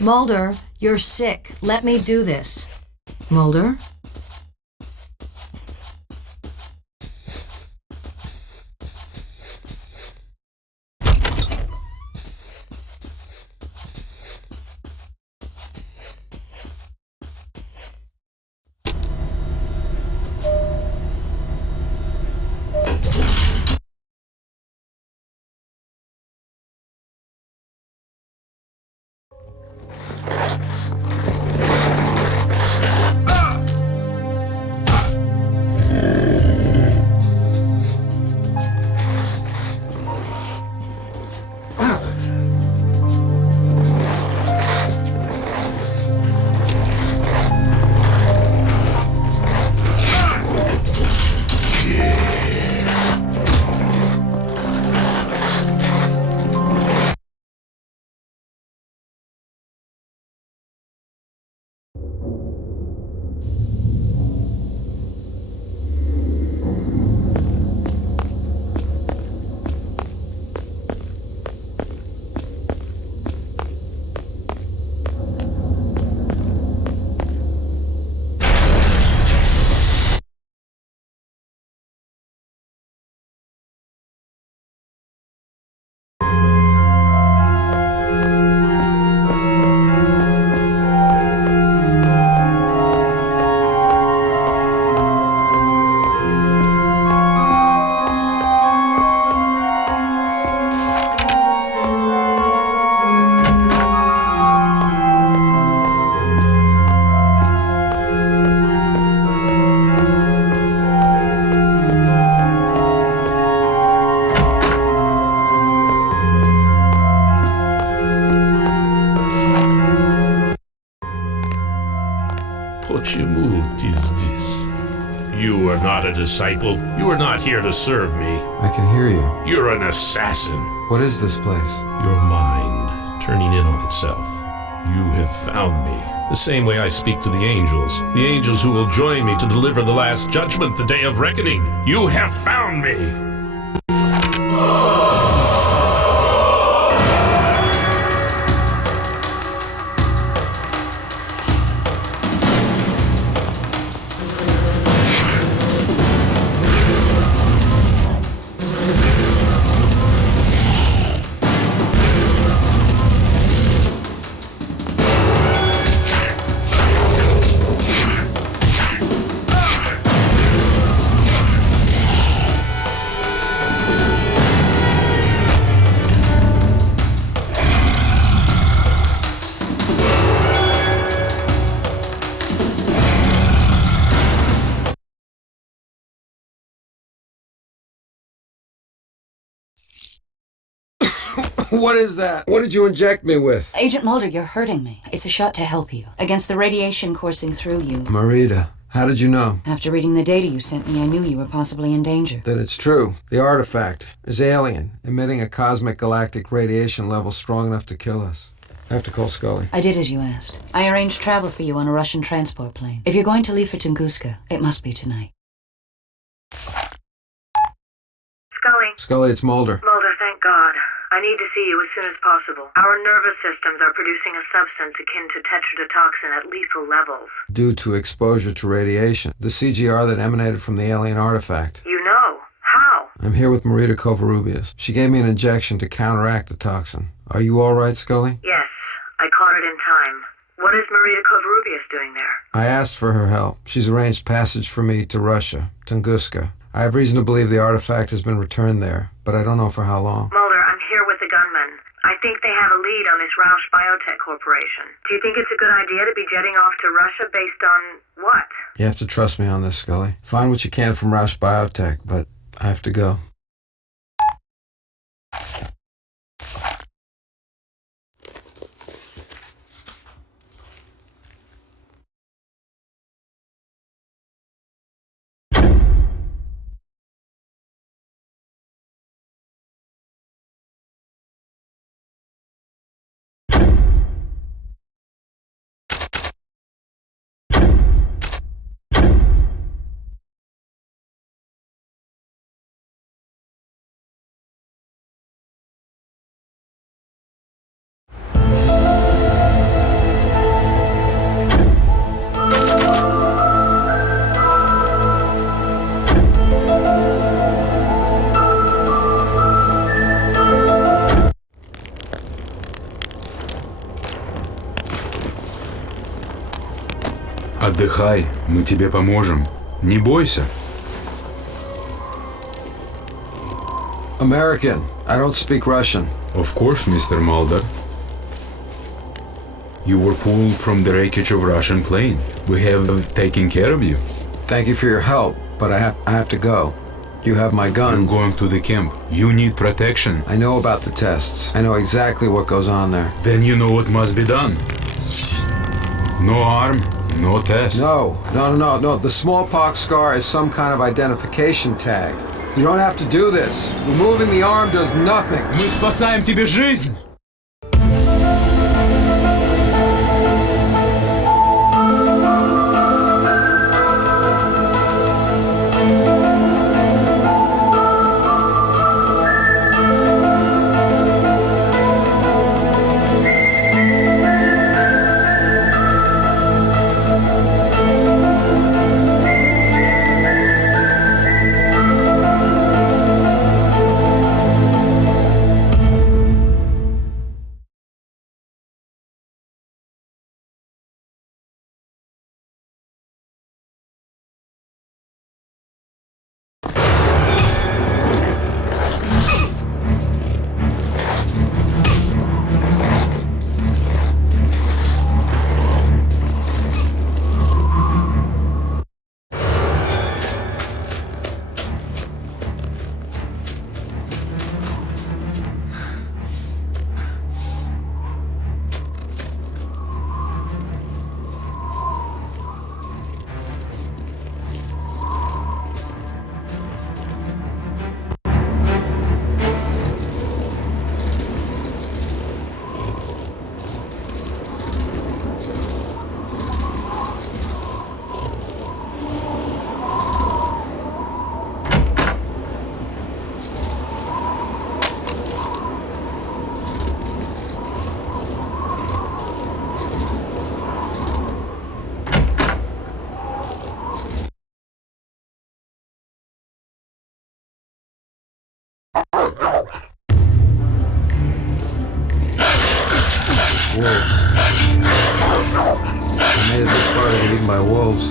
Mulder, you're sick. Let me do this. Mulder? You are not a disciple. You are not here to serve me. I can hear you. You're an assassin. What is this place? Your mind turning in on itself. You have found me. The same way I speak to the angels who will join me to deliver the last judgment, the day of reckoning. You have found me. What is that? What did you inject me with? Agent Mulder, you're hurting me. It's a shot to help you against the radiation coursing through you. Marita, how did you know? After reading the data you sent me, I knew you were possibly in danger. Then it's true. The artifact is alien, emitting a cosmic galactic radiation level strong enough to kill us. I have to call Scully. I did as you asked. I arranged travel for you on a Russian transport plane. If you're going to leave for Tunguska, it must be tonight. Scully. Scully, it's Mulder. Mulder, thank God. I need to see you as soon as possible. Our nervous systems are producing a substance akin to tetrodotoxin at lethal levels. Due to exposure to radiation, the CGR that emanated from the alien artifact. You know. How? I'm here with Marita Covarrubias. She gave me an injection to counteract the toxin. Are you all right, Scully? Yes, I caught it in time. What is Marita Covarrubias doing there? I asked for her help. She's arranged passage for me to Russia, Tunguska. I have reason to believe the artifact has been returned there, but I don't know for how long. Mulder, I'm here with the gunman. I think they have a lead on this Roush Biotech Corporation. Do you think it's a good idea to be jetting off to Russia based on what? You have to trust me on this, Scully. Find what you can from Roush Biotech, but I have to go. Отдыхай, мы тебе поможем. Не бойся. American. I don't speak Russian. Of course, Mr. Mulder. You were pulled from the wreckage of Russian plane. We have taken care of you. Thank you for your help, but I have to go. You have my gun. I'm going to the camp. You need protection. I know about the tests. I know exactly what goes on there. Then you know what must be done. No arm, no test. No. The smallpox scar is some kind of identification tag. You don't have to do this. Removing the arm does nothing. Мы спасаем тебе жизнь! Wolves. I made it this far to get eaten by wolves.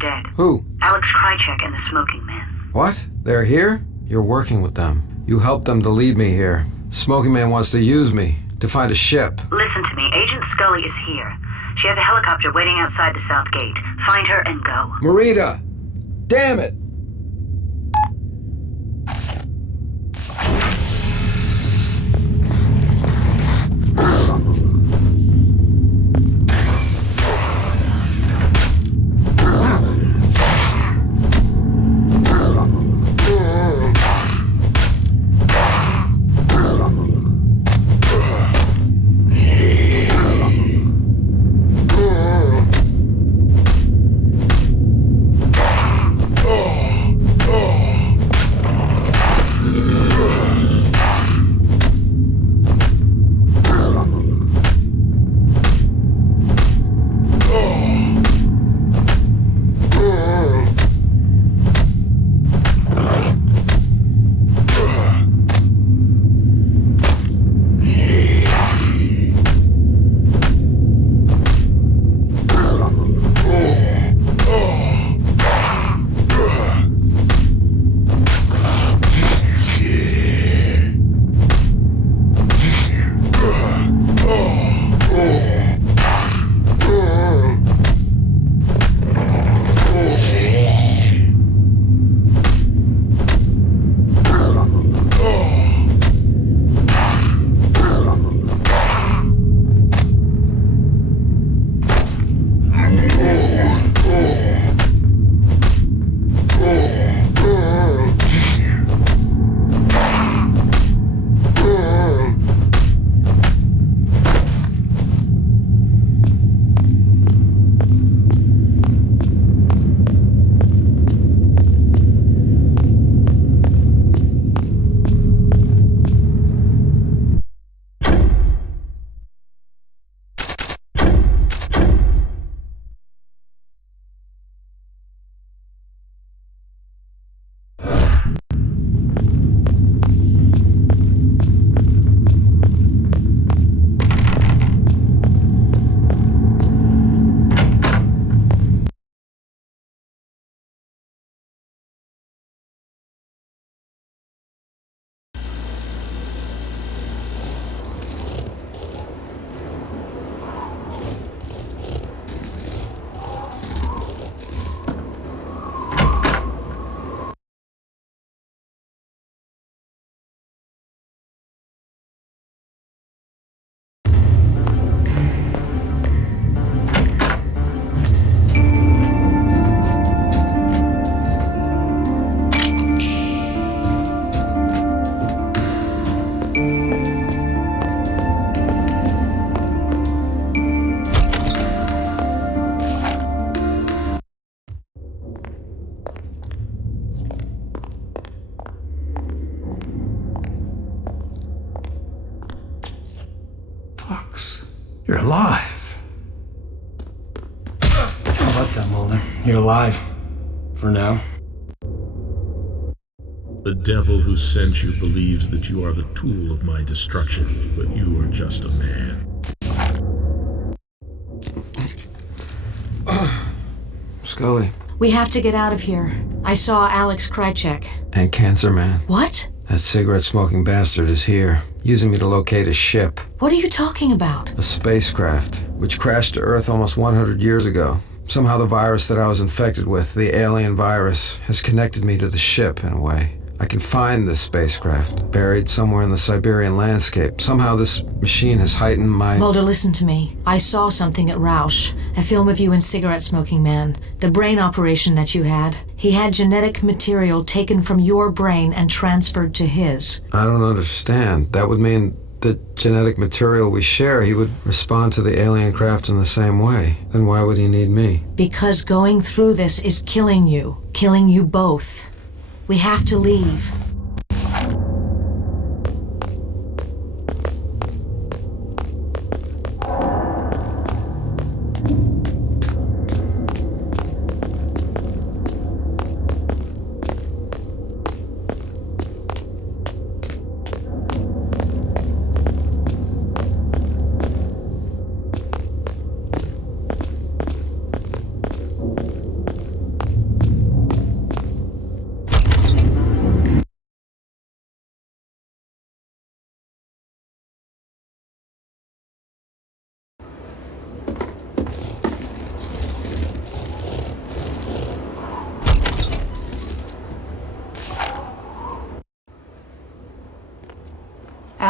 dead. Who? Alex Krychek and the Smoking Man. What? They're here? You're working with them. You helped them to lead me here. Smoking Man wants to use me, to find a ship. Listen to me. Agent Scully is here. She has a helicopter waiting outside the south gate. Find her and go. Marita! Damn it! You're alive. How about that, Mulder? You're alive. For now. The devil who sent you believes that you are the tool of my destruction, but you are just a man. Scully. We have to get out of here. I saw Alex Krychek. And Cancer Man. What? That cigarette-smoking bastard is here, using me to locate a ship. What are you talking about? A spacecraft, which crashed to Earth almost 100 years ago. Somehow the virus that I was infected with, the alien virus, has connected me to the ship in a way. I can find this spacecraft, buried somewhere in the Siberian landscape. Somehow this machine has heightened my... Mulder, listen to me. I saw something at Rausch, a film of you and Cigarette-Smoking Man. The brain operation that you had. He had genetic material taken from your brain and transferred to his. I don't understand. That would mean the genetic material we share, he would respond to the alien craft in the same way. Then why would he need me? Because going through this is killing you both. We have to leave.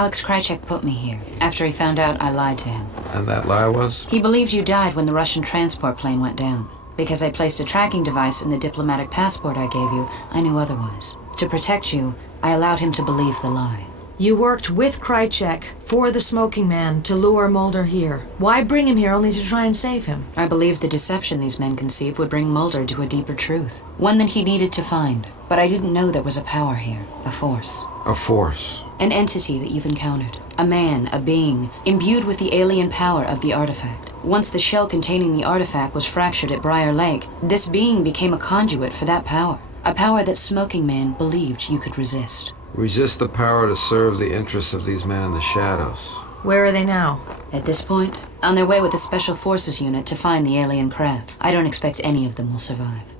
Alex Krychek put me here, after he found out I lied to him. And that lie was? He believed you died when the Russian transport plane went down. Because I placed a tracking device in the diplomatic passport I gave you, I knew otherwise. To protect you, I allowed him to believe the lie. You worked with Krychek for the Smoking Man to lure Mulder here. Why bring him here only to try and save him? I believed the deception these men conceived would bring Mulder to a deeper truth. One that he needed to find. But I didn't know there was a power here. A force. A force? An entity that you've encountered. A man, a being, imbued with the alien power of the artifact. Once the shell containing the artifact was fractured at Briar Lake, this being became a conduit for that power. A power that Smoking Man believed you could resist. Resist the power to serve the interests of these men in the shadows. Where are they now? At this point, on their way with the Special Forces unit to find the alien craft. I don't expect any of them will survive.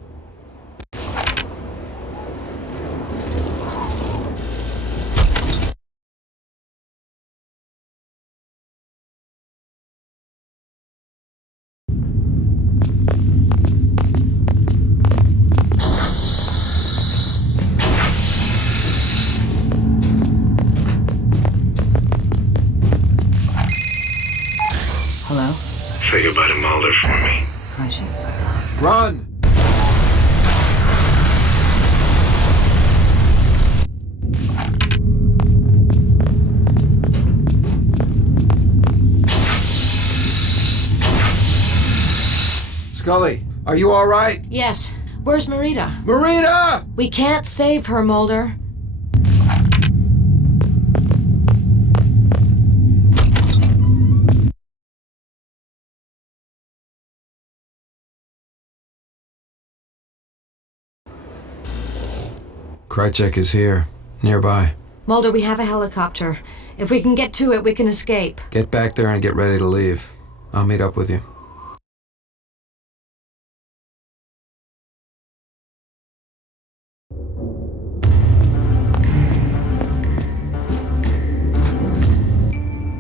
Say goodbye to Mulder for me. Run! Scully, are you all right? Yes. Where's Marita? Marita! We can't save her, Mulder. Krychek is here, nearby. Mulder, we have a helicopter. If we can get to it, we can escape. Get back there and get ready to leave. I'll meet up with you.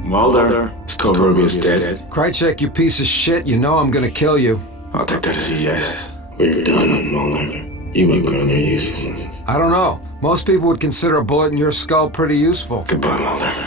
Mulder, is Kovarovius dead? Krychek, you piece of shit, you know I'm gonna kill you. I'll take that as a yes. We're done, Mulder. You might put on your usefulness. I don't know. Most people would consider a bullet in your skull pretty useful. Goodbye, Mulder.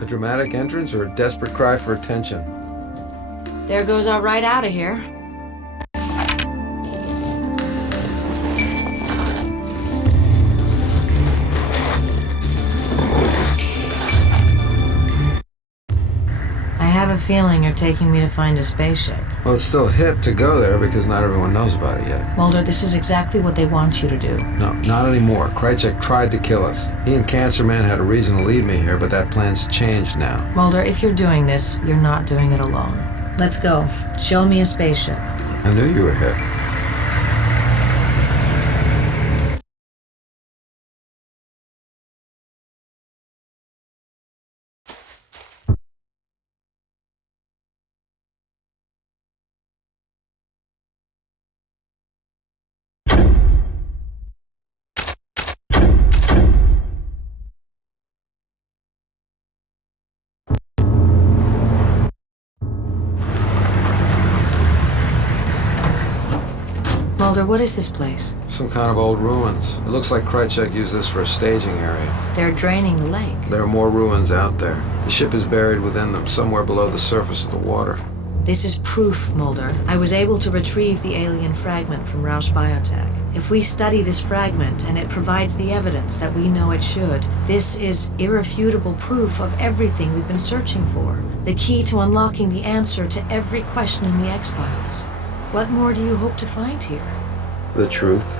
A dramatic entrance or a desperate cry for attention? There goes our ride out of here. I have a feeling you're taking me to find a spaceship. Well, it's still hip to go there because not everyone knows about it yet. Mulder, this is exactly what they want you to do. No, not anymore. Krychek tried to kill us. He and Cancer Man had a reason to lead me here, but that plan's changed now. Mulder, if you're doing this, you're not doing it alone. Let's go. Show me a spaceship. I knew you were hip. Mulder, what is this place? Some kind of old ruins. It looks like Krychek used this for a staging area. They're draining the lake. There are more ruins out there. The ship is buried within them, somewhere below the surface of the water. This is proof, Mulder. I was able to retrieve the alien fragment from Rausch Biotech. If we study this fragment and it provides the evidence that we know it should, this is irrefutable proof of everything we've been searching for. The key to unlocking the answer to every question in the X-Files. What more do you hope to find here? The truth.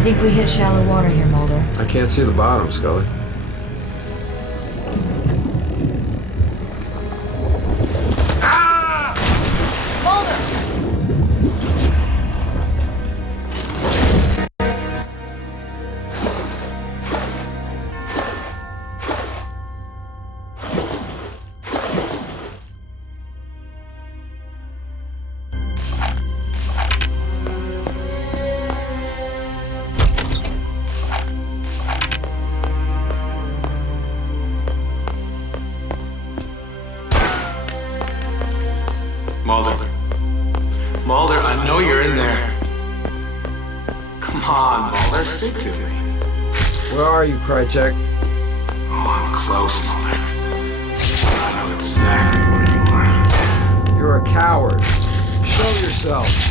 I think we hit shallow water here, Mulder. I can't see the bottom, Scully. on, Mulder. Stick to me. Where are you, Krychek? Oh, I'm close, Mulder. I know exactly where you are. You're a coward. Show yourself.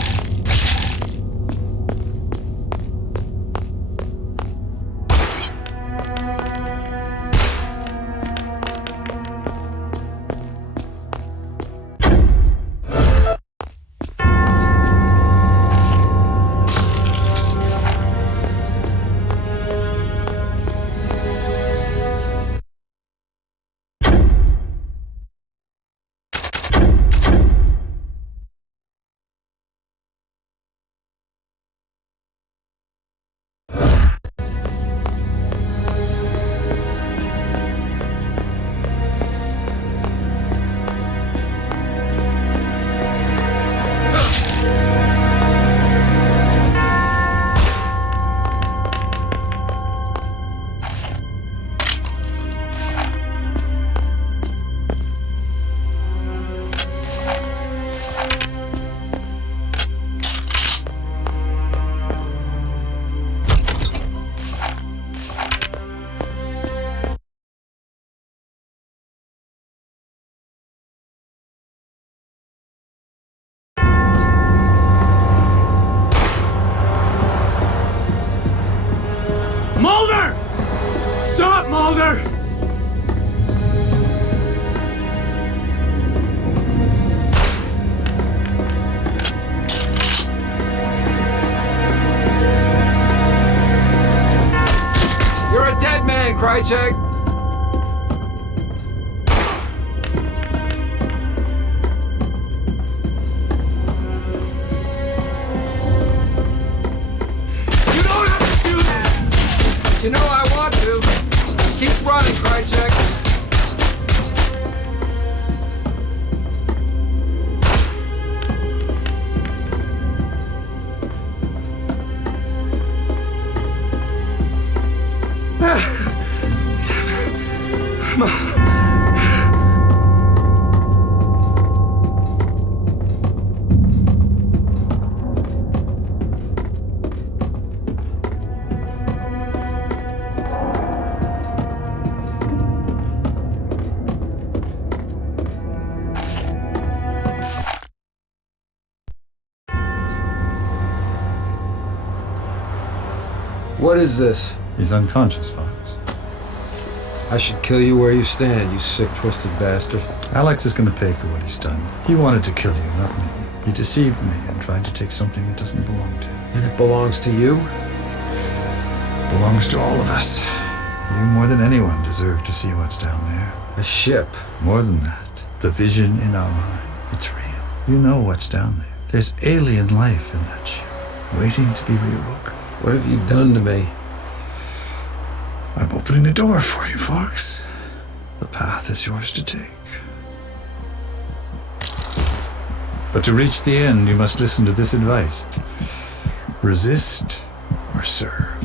Mulder! Stop, Mulder! You're a dead man, Krychek! You know I want to. Keep running, Krychek. What is this? He's unconscious, Fox. I should kill you where you stand, you sick, twisted bastard. Alex is going to pay for what he's done. He wanted to kill you, not me. He deceived me and tried to take something that doesn't belong to him. And it belongs to you? It belongs to all of us. You more than anyone deserve to see what's down there. A ship. More than that. The vision in our mind. It's real. You know what's down there. There's alien life in that ship, waiting to be reawoken. What have you done to me? I'm opening the door for you, Fox. The path is yours to take. But to reach the end, you must listen to this advice. Resist or serve.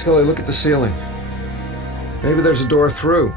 Scully, look at the ceiling. Maybe there's a door through.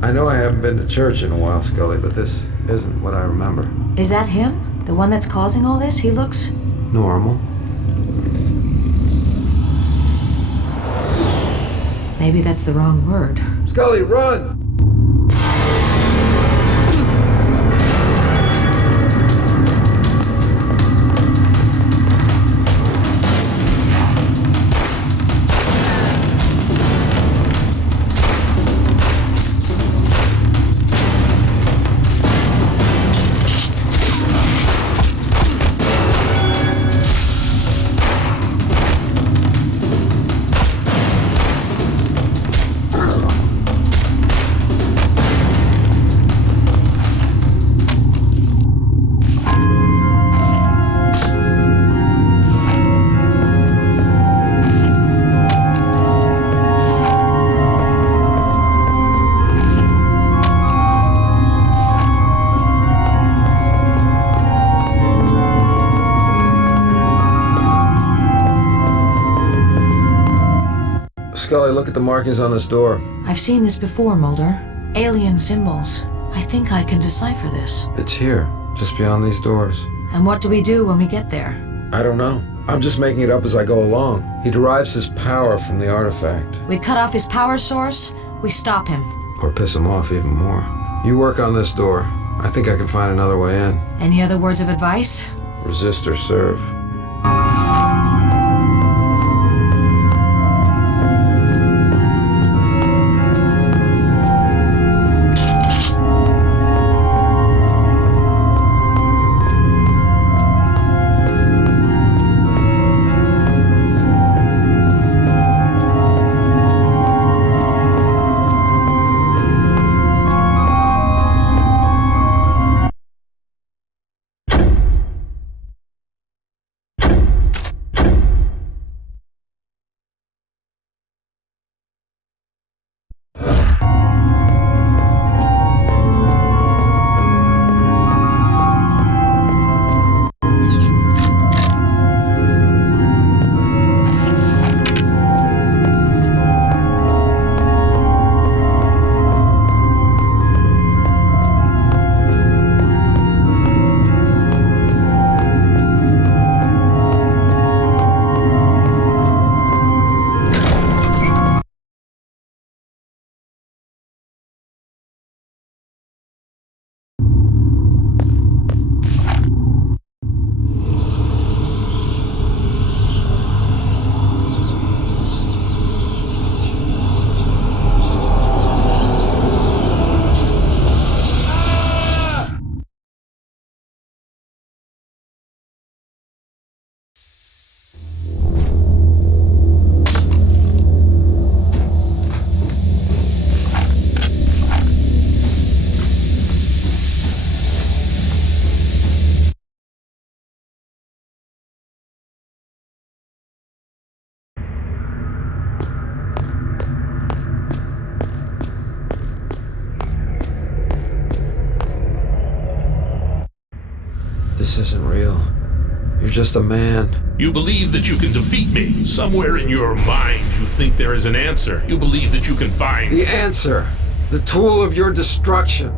I know I haven't been to church in a while, Scully, but this isn't what I remember. Is that him? The one that's causing all this? He looks... Normal. Maybe that's the wrong word. Scully, run! Scully, look at the markings on this door. I've seen this before, Mulder. Alien symbols. I think I can decipher this. It's here, just beyond these doors. And what do we do when we get there? I don't know. I'm just making it up as I go along. He derives his power from the artifact. We cut off his power source, we stop him. Or piss him off even more. You work on this door. I think I can find another way in. Any other words of advice? Resist or serve. This isn't real. You're just a man. You believe that you can defeat me. Somewhere in your mind, you think there is an answer. You believe that you can find the answer. The tool of your destruction.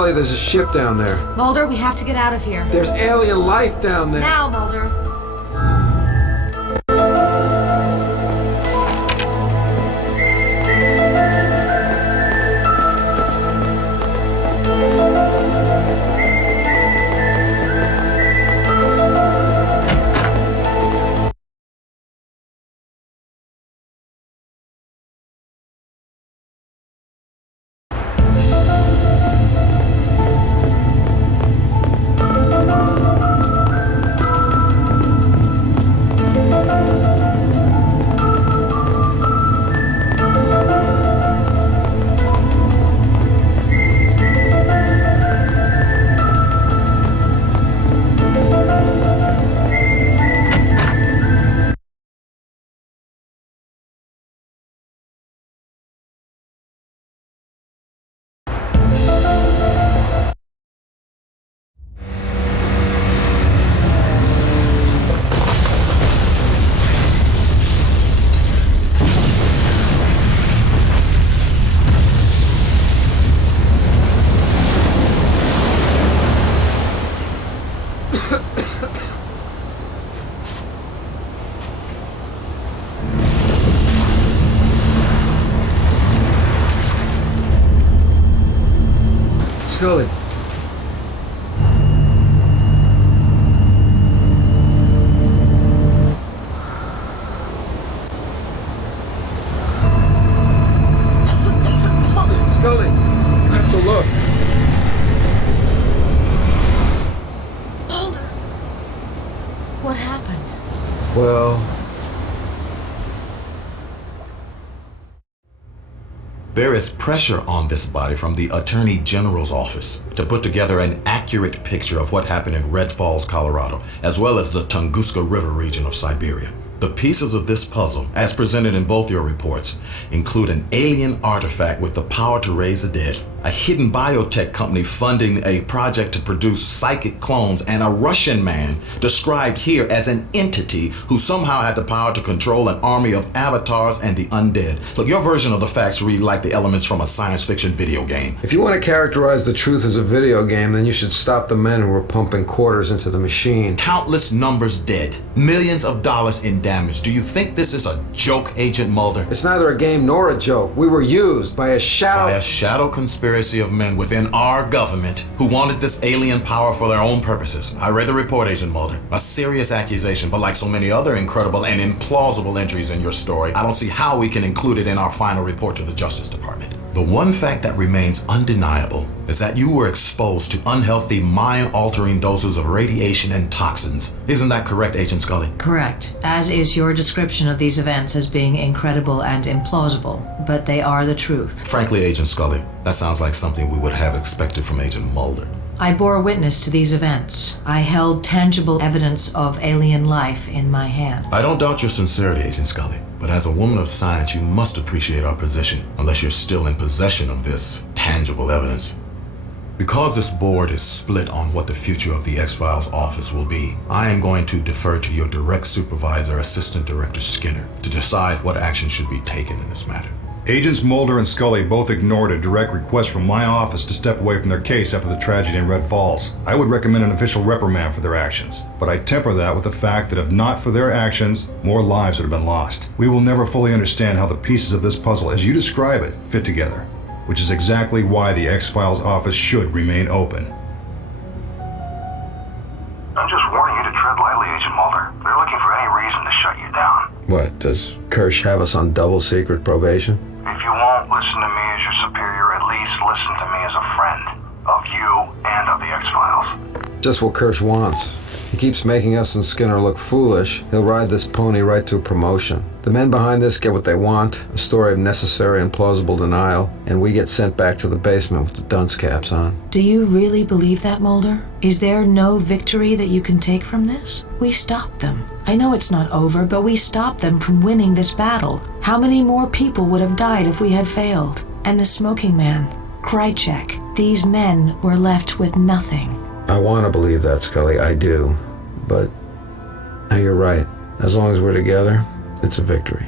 Scully, there's a ship down there. Mulder, we have to get out of here. There's alien life down there. Now, Mulder. Scully. Scully, you have to look. Mulder! What happened? Well... There is pressure on this body from the Attorney General's office to put together an accurate picture of what happened in Red Falls, Colorado, as well as the Tunguska River region of Siberia. The pieces of this puzzle, as presented in both your reports, include an alien artifact with the power to raise the dead, a hidden biotech company funding a project to produce psychic clones, and a Russian man described here as an entity who somehow had the power to control an army of avatars and the undead. So your version of the facts read like the elements from a science fiction video game. If you want to characterize the truth as a video game, then you should stop the men who were pumping quarters into the machine. Countless numbers dead, millions of dollars in damage. Do you think this is a joke, Agent Mulder? It's neither a game nor a joke. We were used by a shadow conspiracy of men within our government who wanted this alien power for their own purposes. I read the report, Agent Mulder. A serious accusation, but like so many other incredible and implausible entries in your story, I don't see how we can include it in our final report to the Justice Department. The one fact that remains undeniable is that you were exposed to unhealthy, mind-altering doses of radiation and toxins. Isn't that correct, Agent Scully? Correct, as is your description of these events as being incredible and implausible, but they are the truth. Frankly, Agent Scully, that sounds like something we would have expected from Agent Mulder. I bore witness to these events. I held tangible evidence of alien life in my hand. I don't doubt your sincerity, Agent Scully, but as a woman of science, you must appreciate our position, unless you're still in possession of this tangible evidence. Because this board is split on what the future of the X-Files office will be, I am going to defer to your direct supervisor, Assistant Director Skinner, to decide what action should be taken in this matter. Agents Mulder and Scully both ignored a direct request from my office to step away from their case after the tragedy in Red Falls. I would recommend an official reprimand for their actions, but I temper that with the fact that if not for their actions, more lives would have been lost. We will never fully understand how the pieces of this puzzle, as you describe it, fit together, which is exactly why the X-Files office should remain open. I'm just warning you to tread lightly, Agent Mulder. They're looking for any reason to shut you down. What, does Kirsch have us on double secret probation? If you won't listen to me as your superior, at least listen to me as a friend of you and of the X-Files. Just what Kirsch wants. He keeps making us and Skinner look foolish. He'll ride this pony right to a promotion. The men behind this get what they want, a story of necessary and plausible denial, and we get sent back to the basement with the dunce caps on. Do you really believe that, Mulder? Is there no victory that you can take from this? We stopped them. I know it's not over, but we stopped them from winning this battle. How many more people would have died if we had failed? And the smoking man, Krychek, these men were left with nothing. I want to believe that, Scully, I do. But you're right. As long as we're together, it's a victory.